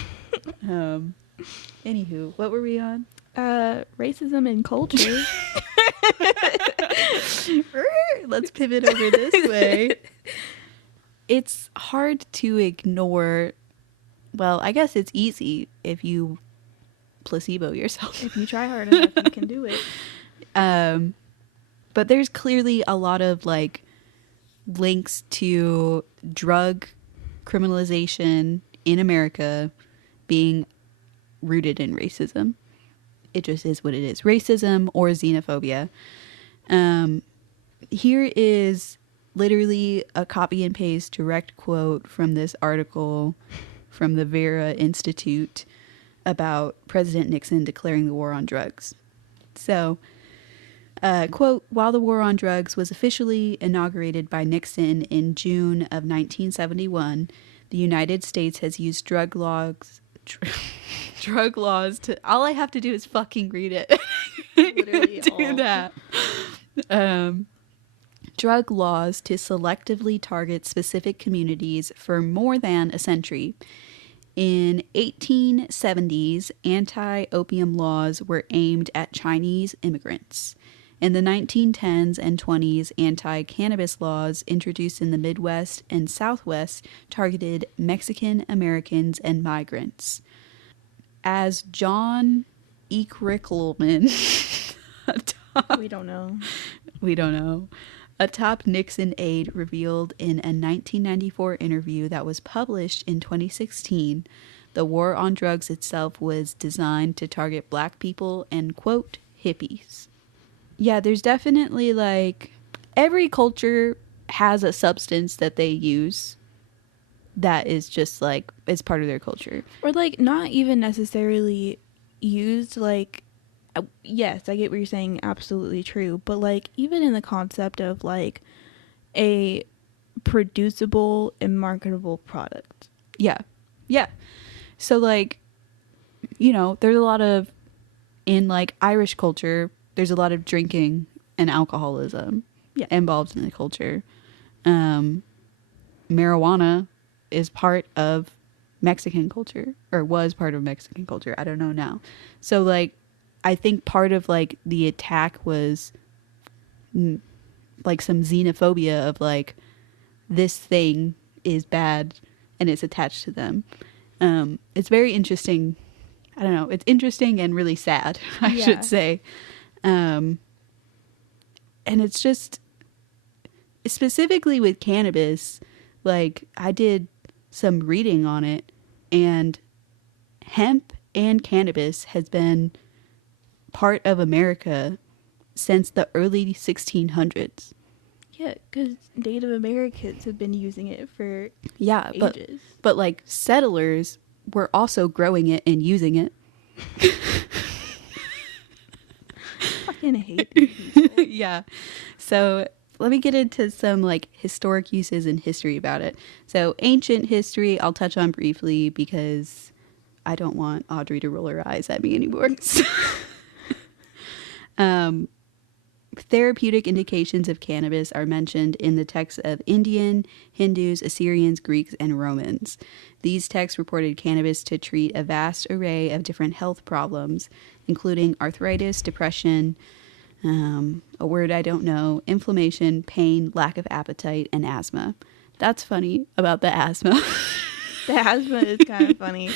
Anywho, what were we on? Racism and culture. Let's pivot over this way. It's hard to ignore. Well, I guess it's easy if you placebo yourself. If you try hard enough, you can do it. But there's clearly a lot of like links to drug criminalization in America being rooted in racism. It just is what it is. Racism or xenophobia. Here is literally a copy and paste direct quote from this article from the Vera Institute about President Nixon declaring the war on drugs. So, quote, while the war on drugs was officially inaugurated by Nixon in June of 1971, the United States has used drug laws to, all I have to do is fucking read it. Literally do all. that. Drug laws to selectively target specific communities for more than a century. In 1870s, anti-opium laws were aimed at Chinese immigrants. In the 1910s and 20s, anti-cannabis laws introduced in the Midwest and Southwest targeted Mexican Americans and migrants. As John E. Krickelman, We don't know. A top Nixon aide revealed in a 1994 interview that was published in 2016, the war on drugs itself was designed to target black people and, quote, hippies. Yeah, there's definitely, like, every culture has a substance that they use that is just, like, it's part of their culture. Or, like, not even necessarily used, like, yes, I get what you're saying, absolutely true. But, like, even in the concept of, like, a producible and marketable product. Yeah. Yeah. So, like, you know, there's a lot of, in, like, Irish culture, there's a lot of drinking and alcoholism involved in the culture. Marijuana is part of Mexican culture, or was part of Mexican culture. I don't know now. So, like, I think part of, like, the attack was, like, some xenophobia of, like, this thing is bad and it's attached to them. It's very interesting. I don't know. It's interesting and really sad, I should say. And it's just, specifically with cannabis, like, I did some reading on it, and hemp and cannabis has been part of America since the early 1600s. Yeah, because Native Americans have been using it for ages. But like, settlers were also growing it and using it. Fucking hate these people. Yeah. So let me get into some, like, historic uses and history about it. So ancient history, I'll touch on briefly because I don't want Audrey to roll her eyes at me anymore. Therapeutic indications of cannabis are mentioned in the texts of Indian, Hindus, Assyrians, Greeks, and Romans. These texts reported cannabis to treat a vast array of different health problems, including arthritis, depression, a word I don't know, inflammation, pain, lack of appetite, and asthma. That's funny about the asthma. The asthma is kind of funny.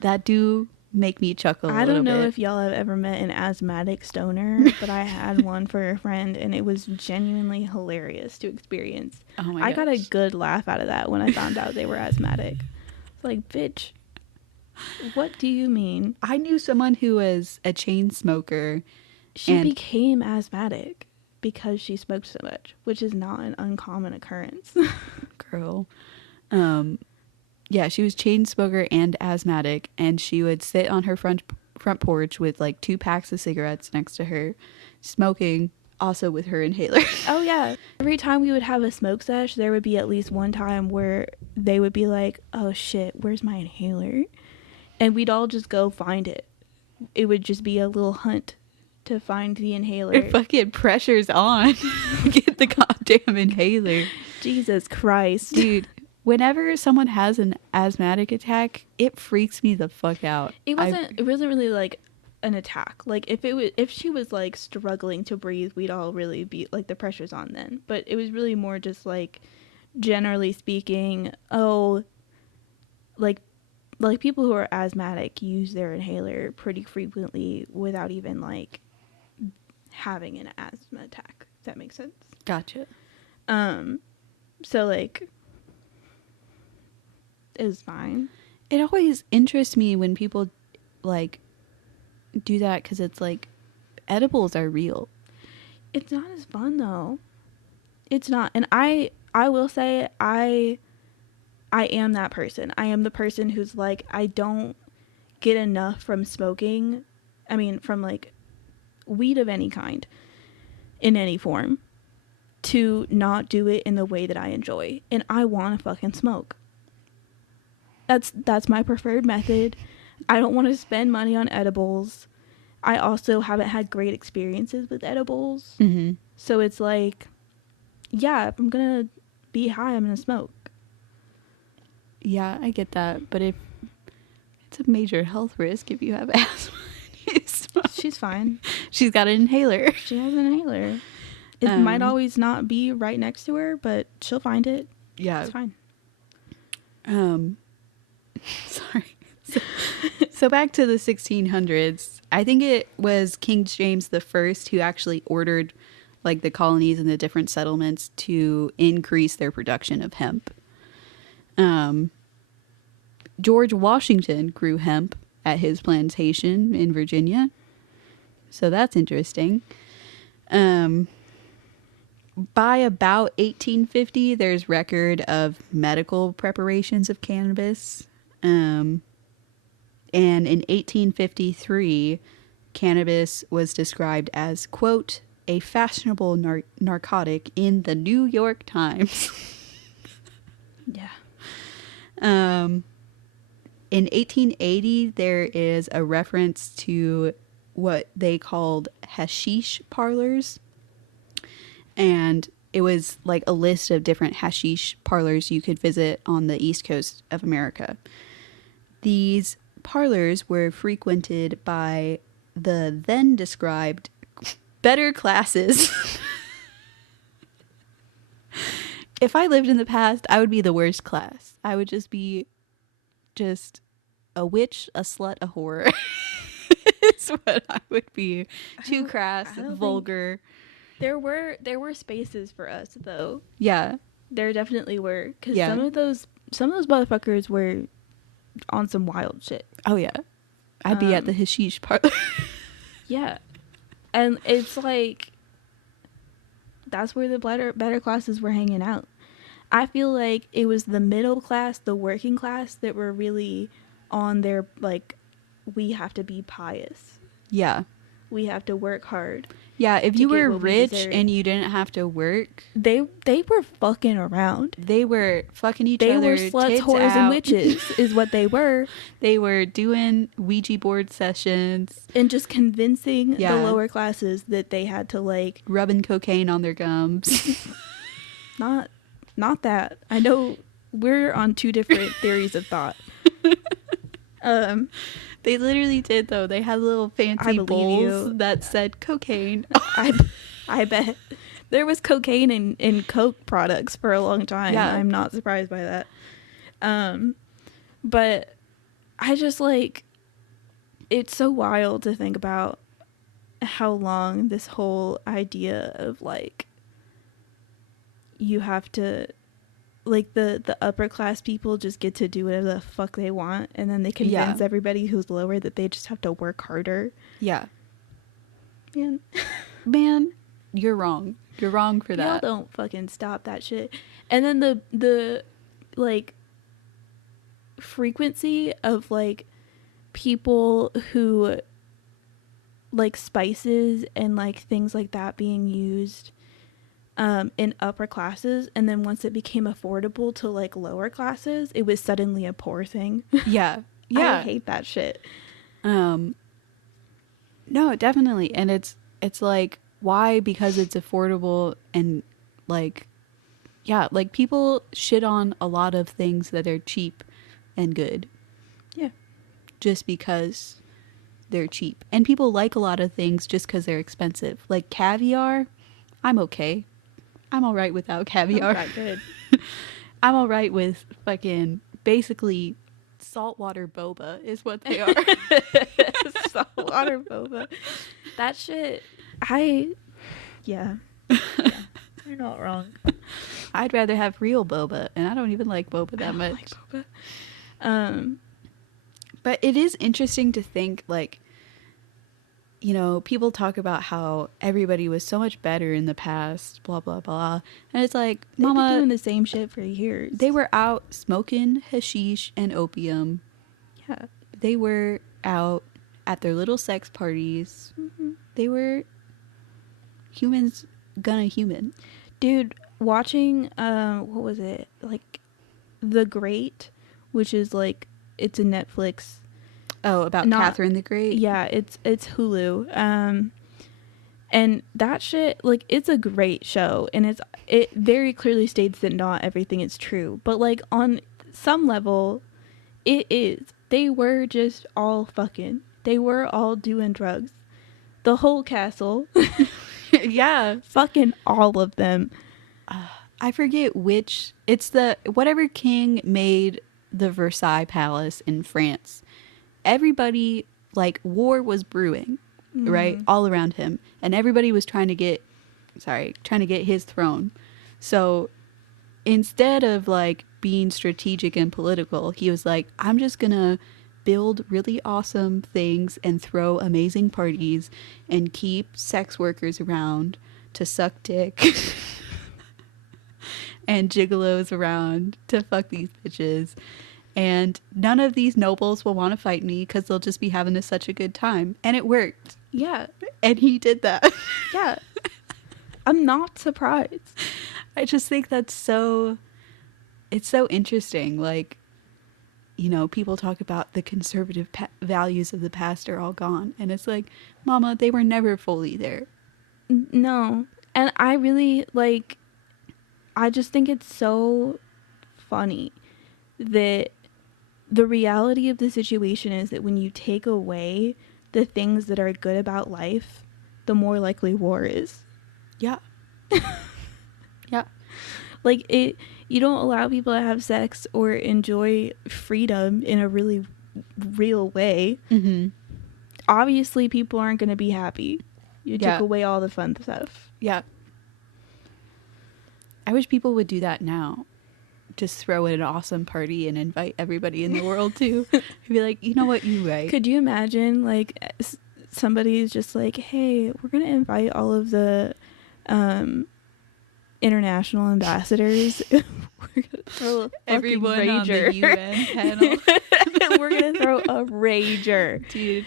That do make me chuckle a little bit. I don't know if y'all have ever met an asthmatic stoner, but I had one for a friend, and it was genuinely hilarious to experience. Oh my I gosh. got a good laugh out of that when I found out they were asthmatic. It's like, bitch, what do you mean? I knew someone who was a chain smoker. She became asthmatic because she smoked so much, which is not an uncommon occurrence. Girl. Yeah, she was chain smoker and asthmatic, and she would sit on her front porch with, like, 2 packs of cigarettes next to her, smoking, also with her inhaler. Oh yeah, every time we would have a smoke sesh, there would be at least one time where they would be like, oh shit, where's my inhaler? And we'd all just go find it. It would just be a little hunt to find the inhaler. Fucking pressure's on. Get the goddamn inhaler. Jesus Christ. Dude, whenever someone has an asthmatic attack, it freaks me the fuck out. It wasn't really like an attack. Like, if she was like struggling to breathe, we'd all really be like, the pressure's on then. But it was really more just like, generally speaking, like people who are asthmatic use their inhaler pretty frequently without even like having an asthma attack. If that makes sense. Gotcha. So like, it was fine. It always interests me when people, like, do that, because it's like, edibles are real. It's not as fun though. It's not. And I I will say I am that person. I am the person who's like, I don't get enough from smoking. I mean, from like weed of any kind in any form to not do it in the way that I enjoy. And I want to fucking smoke. That's my preferred method. I don't want to spend money on edibles. I also haven't had great experiences with edibles. Mm-hmm. So it's like, yeah, if I'm going to be high, I'm going to smoke. Yeah, I get that. But if it's a major health risk if you have asthma. You smoke. She's fine. She's got an inhaler. She has an inhaler. It might always not be right next to her, but she'll find it. Yeah. It's fine. Sorry. So back to the 1600s. I think it was King James the First who actually ordered like the colonies and the different settlements to increase their production of hemp. George Washington grew hemp at his plantation in Virginia. So that's interesting. By about 1850, there's record of medical preparations of cannabis. And in 1853, cannabis was described as, quote, a fashionable narcotic in the New York Times. Yeah. In 1880, there is a reference to what they called hashish parlors. And it was like a list of different hashish parlors you could visit on the East Coast of America. These parlors were frequented by the then described better classes. If I lived in the past, I would be the worst class. I would just be just a witch, a slut, a whore. It's what I would be. Too crass, vulgar. There were spaces for us though. Yeah. There definitely were, because Yeah. some of those motherfuckers were on some wild shit. Oh yeah. I'd be at the hashish parlor. Yeah. And it's like, that's where the better classes were hanging out. I feel like it was the middle class, the working class, that were really on their, like, we have to be pious. Yeah. We have to work hard. Yeah, if you were rich deserve. and you didn't have to work, They were fucking around. they were fucking each They other. were sluts, tits whores, out. and witches, is what they were. They were doing Ouija board sessions, And just convincing Yeah. the lower classes that they had to, like, rubbing cocaine on their gums. not that. I know we're on two different theories of thought. They literally did though. They had little fancy believe bowls you. that said cocaine. I bet there was cocaine in Coke products for a long time. Yeah. I'm not surprised by that. But I just, like, it's so wild to think about how long this whole idea of, like, you have to, like, the upper class people just get to do whatever the fuck they want, and then they convince everybody who's lower that they just have to work harder. Yeah. Man, You're wrong. You're wrong for y'all that. don't fucking stop that shit. And then the like frequency of, like, people who like spices and, like, things like that being used in upper classes, and then once it became affordable to, like, lower classes, it was suddenly a poor thing. Yeah. Yeah. I hate that shit. No, definitely. And it's like, why? Because it's affordable and, like, yeah, like, people shit on a lot of things that are cheap and good. Yeah. Just because they're cheap. And people like a lot of things just because they're expensive. Like caviar, I'm okay. I'm all right without caviar. Not that good. I'm all right with fucking basically saltwater boba is what they are. Saltwater boba. That shit. Yeah. You're not wrong. I'd rather have real boba, and I don't even like boba that much. Like boba. But it is interesting to think, like, you know, people talk about how everybody was so much better in the past, blah, blah, blah. And it's like, They've been Mama, doing the same shit for years. they were out smoking hashish and opium. Yeah. They were out at their little sex parties. Mm-hmm. They were humans gonna human. Dude, watching, what was it? Like, The Great, which is like, it's a Netflix. Oh, about Not- Catherine the Great? Yeah, it's Hulu. And that shit, like, it's a great show, and it very clearly states that not everything is true, but like on some level, it is. They were just all fucking. They were all doing drugs. The whole castle, Yeah. fucking all of them. I forget which. It's the whatever king made the Versailles Palace in France. Everybody, like, war was brewing, right, all around him, and everybody was trying to get his throne. So instead of like being strategic and political, he was like, I'm just gonna build really awesome things and throw amazing parties and keep sex workers around to suck dick and gigolos around to fuck these bitches. And none of these nobles will want to fight me because they'll just be having such a good time. And it worked. Yeah, And he did that. yeah. I'm not surprised. I just think it's so interesting. Like, you know, people talk about the conservative values of the past are all gone. And it's like, Mama, they were never fully there. No. And I really, like, I just think it's so funny that the reality of the situation is that when you take away the things that are good about life, the more likely war is. Yeah. Yeah. Like, you don't allow people to have sex or enjoy freedom in a really real way. Mm-hmm. Obviously, people aren't going to be happy. You Yeah. took away all the fun stuff. Yeah. I wish people would do that now. Just throw in an awesome party and invite everybody in the world to. Be like, you know what, you're right. Could you imagine, like, somebody's just like, hey, we're going to invite all of the international ambassadors. We're going to throw a Everyone fucking on the rager. UN panel. We're going to throw a rager. Dude,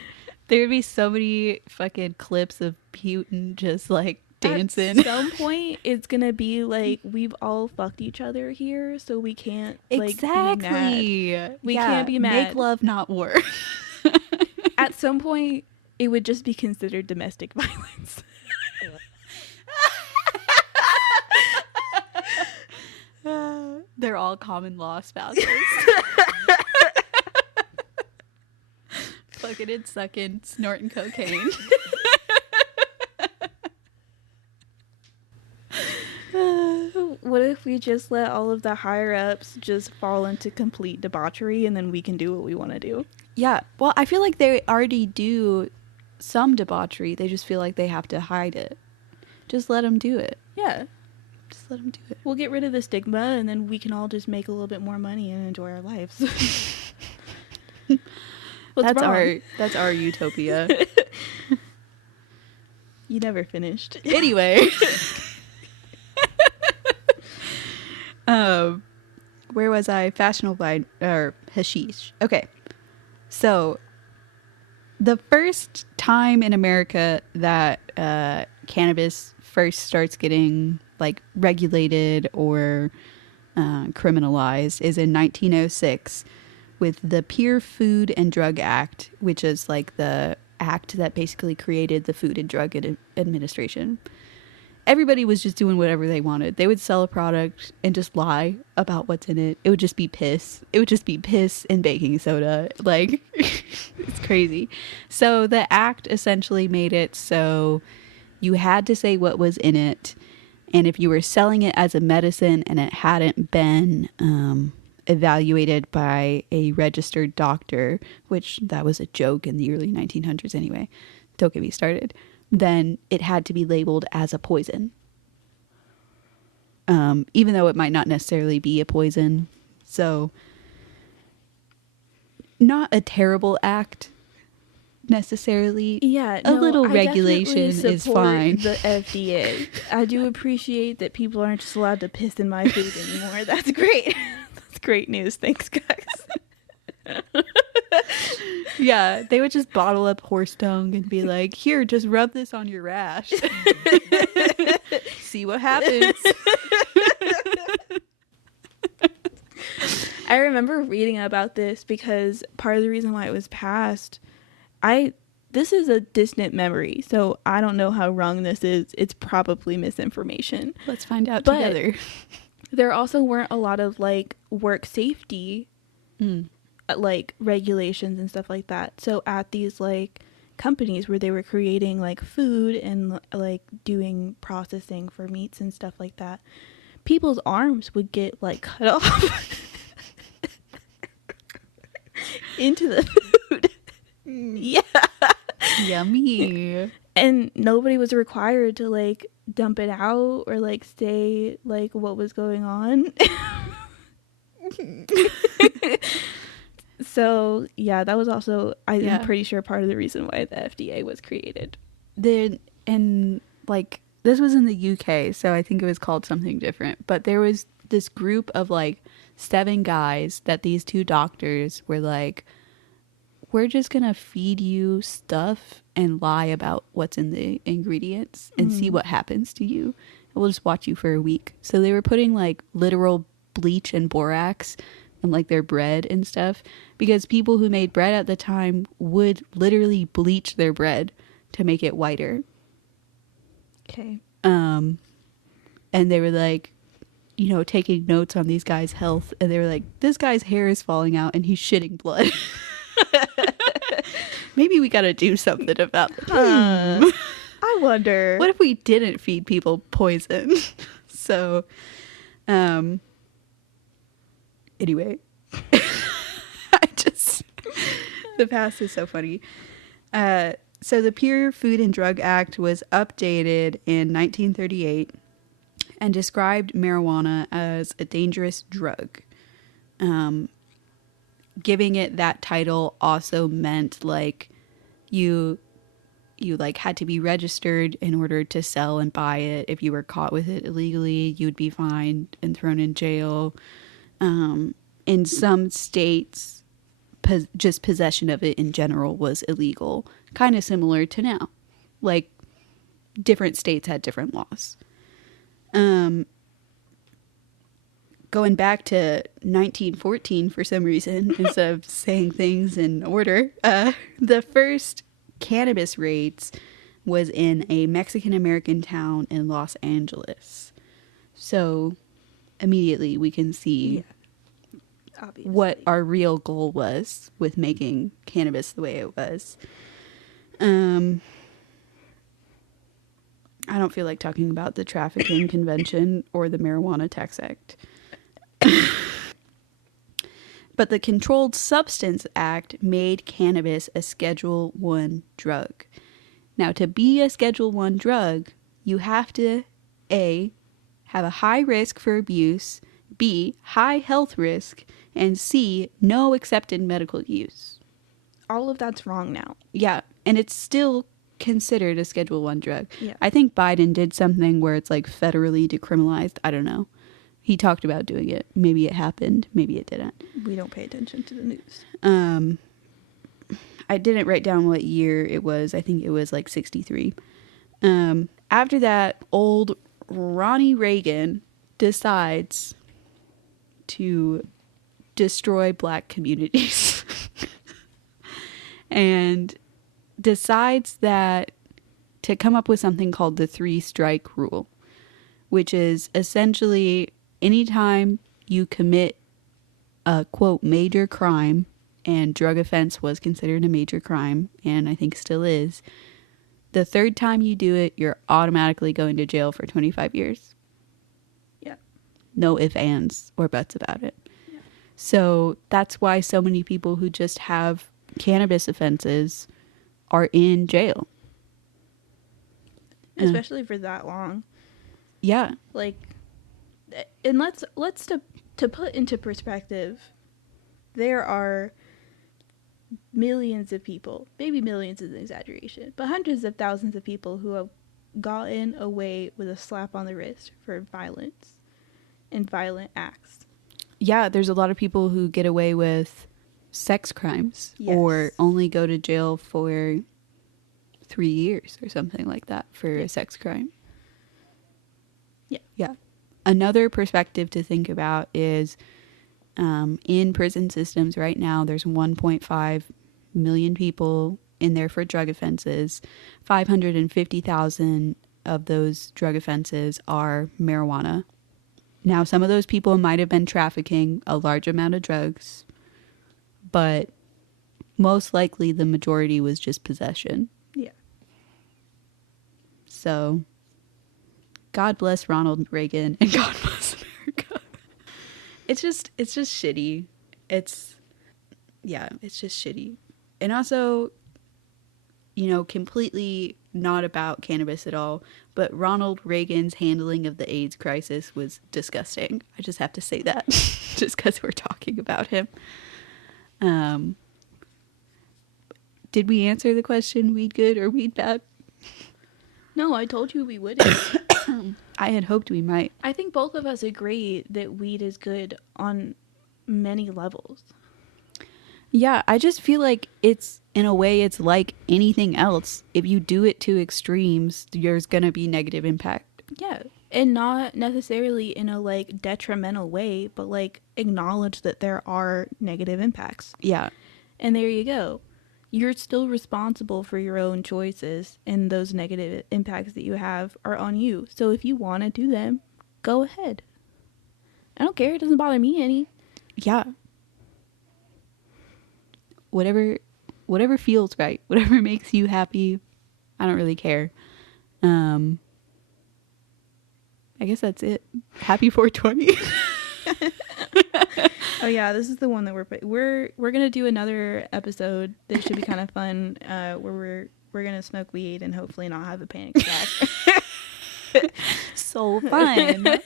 there would be so many fucking clips of Putin just like dancing. At some point, it's going to be like, we've all fucked each other here, so we can't, like, be mad. Exactly. We can't be mad. Make love, not war. At some point, it would just be considered domestic violence. They're all common law spouses. Fucking and sucking, snorting cocaine. What if we just let all of the higher ups just fall into complete debauchery and then we can do what we want to do? Yeah. Well, I feel like they already do some debauchery. They just feel like they have to hide it. Just let them do it. Yeah. Just let them do it. We'll get rid of the stigma and then we can all just make a little bit more money and enjoy our lives. What's wrong? That's our utopia. You never finished. Anyway. Where was I? Fashionable or hashish. Okay. So the first time in America that cannabis first starts getting like regulated or criminalized is in 1906 with the Pure Food and Drug Act, which is like the act that basically created the Food and Drug Administration. Everybody was just doing whatever they wanted. They would sell a product and just lie about what's in it. It would just be piss. It would just be piss and baking soda. Like, it's crazy. So the act essentially made it so you had to say what was in it. And if you were selling it as a medicine and it hadn't been evaluated by a registered doctor, which that was a joke in the early 1900s anyway, don't get me started, then it had to be labeled as a poison. Even though it might not necessarily be a poison. So, not a terrible act, necessarily. Yeah, A no, little I regulation definitely is support fine. the FDA. I do appreciate that people aren't just allowed to piss in my food anymore. That's great. That's great news. Thanks, guys. Yeah, they would just bottle up horse dung and be like, here, just rub this on your rash. See what happens. I remember reading about this because part of the reason why it was passed, this is a distant memory, so I don't know how wrong this is. It's probably misinformation. Let's find out But together. there also weren't a lot of like work safety like regulations and stuff like that. So at these like companies where they were creating like food and like doing processing for meats and stuff like that, people's arms would get like cut off into the food. Yeah. Yummy. And nobody was required to like dump it out or like say like what was going on. So yeah, that was also I'm pretty sure part of the reason why the FDA was created. And like this was in the UK, so I think it was called something different. But there was this group of like 7 guys that these 2 doctors were like, we're just gonna feed you stuff and lie about what's in the ingredients and see what happens to you. And we'll just watch you for a week. So they were putting like literal bleach and borax in like their bread and stuff, because people who made bread at the time would literally bleach their bread to make it whiter. Okay. And they were like, you know, taking notes on these guys' health, and they were like, this guy's hair is falling out and he's shitting blood. Maybe we gotta do something about it. I wonder. What if we didn't feed people poison? So, anyway, the past is so funny. So the Pure Food and Drug Act was updated in 1938 and described marijuana as a dangerous drug. Giving it that title also meant like you like had to be registered in order to sell and buy it. If you were caught with it illegally, you would be fined and thrown in jail. In some states, just possession of it in general was illegal, kind of similar to now. Like different states had different laws. Going back to 1914 for some reason, instead of saying things in order, the first cannabis raids was in a Mexican-American town in Los Angeles. So immediately we can see what our real goal was with making cannabis the way it was. I don't feel like talking about the Trafficking Convention or the Marijuana Tax Act. But the Controlled Substance Act made cannabis a Schedule 1 drug. Now, to be a Schedule 1 drug, you have to A, have a high risk for abuse, B, high health risk, and C, no accepted medical use. All of that's wrong now. Yeah, and it's still considered a Schedule 1 drug. Yeah. I think Biden did something where it's like federally decriminalized. I don't know. He talked about doing it. Maybe it happened. Maybe it didn't. We don't pay attention to the news. I didn't write down what year it was. I think it was like 63. After that, old Ronnie Reagan decides to destroy black communities and decides that to come up with something called the 3-strike rule, which is essentially anytime you commit a, quote, major crime, and drug offense was considered a major crime, and I think still is, the 3rd time you do it, you're automatically going to jail for 25 years. Yeah. No ifs, ands, or buts about it. Yeah. So that's why so many people who just have cannabis offenses are in jail. Especially for that long. Yeah. Like, and let's to put into perspective, there are millions of people, maybe millions is an exaggeration, but hundreds of thousands of people who have gotten away with a slap on the wrist for violence and violent acts. Yeah, there's a lot of people who get away with sex crimes or only go to jail for 3 years or something like that for a sex crime. Yeah. Another perspective to think about is in prison systems right now, there's 1.5 million people in there for drug offenses. 550,000 of those drug offenses are marijuana. Now, some of those people might have been trafficking a large amount of drugs, but most likely the majority was just possession. Yeah. So, God bless Ronald Reagan and God bless America. It's just shitty. It's just shitty. And also, you know, completely not about cannabis at all, but Ronald Reagan's handling of the AIDS crisis was disgusting. I just have to say that just because we're talking about him. Did we answer the question, weed good or weed bad? No, I told you we wouldn't. I had hoped we might. I think both of us agree that weed is good on many levels. Yeah, I just feel like it's, in a way, it's like anything else. If you do it to extremes, there's going to be negative impact. Yeah, and not necessarily in a, like, detrimental way, but, like, acknowledge that there are negative impacts. Yeah. And there you go. You're still responsible for your own choices, and those negative impacts that you have are on you. So if you want to do them, go ahead. I don't care. It doesn't bother me any. Yeah. Whatever feels right, whatever makes you happy, I don't really care. I guess that's it. Happy 420. Oh yeah, this is the one that we're gonna do another episode that should be kind of fun, where we're gonna smoke weed and hopefully not have a panic attack. So fun.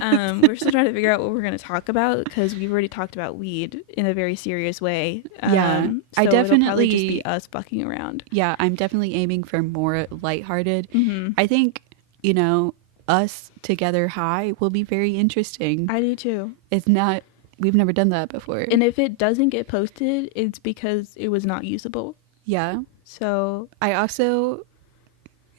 We're still trying to figure out what we're going to talk about because we've already talked about weed in a very serious way. Yeah, so I definitely it'll probably just be us fucking around. Yeah, I'm definitely aiming for more lighthearted. Mm-hmm. I think, you know, us together high will be very interesting. I do too. We've never done that before. And if it doesn't get posted, it's because it was not usable. Yeah. So I also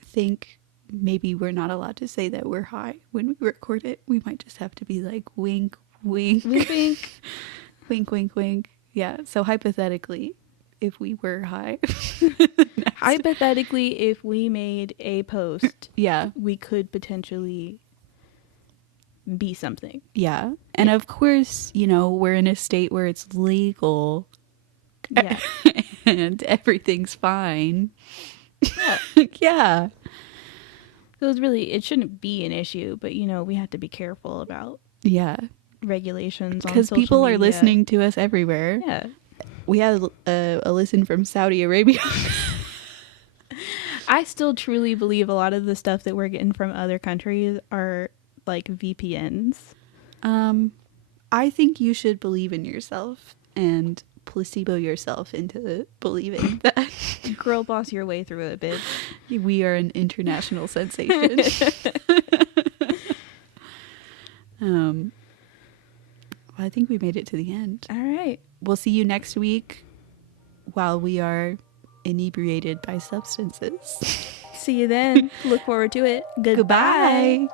think maybe we're not allowed to say that we're high when we record it. We might just have to be like wink, wink, wink, wink, wink, wink, wink. Yeah. So hypothetically, if we were high, hypothetically, if we made a post, yeah, we could potentially be something. Yeah. And of course, you know, we're in a state where it's legal. Yeah. And everything's fine. Yeah. Yeah. So it shouldn't be an issue, but you know, we have to be careful about regulations because people are listening to us everywhere. Yeah. We had a listen from Saudi Arabia. I still truly believe a lot of the stuff that we're getting from other countries are like VPNs. I think you should believe in yourself and placebo yourself into believing that. Girl boss your way through it, bitch. We are an international sensation. Well, I think we made it to the end. All right. We'll see you next week while we are inebriated by substances. See you then. Look forward to it. Goodbye.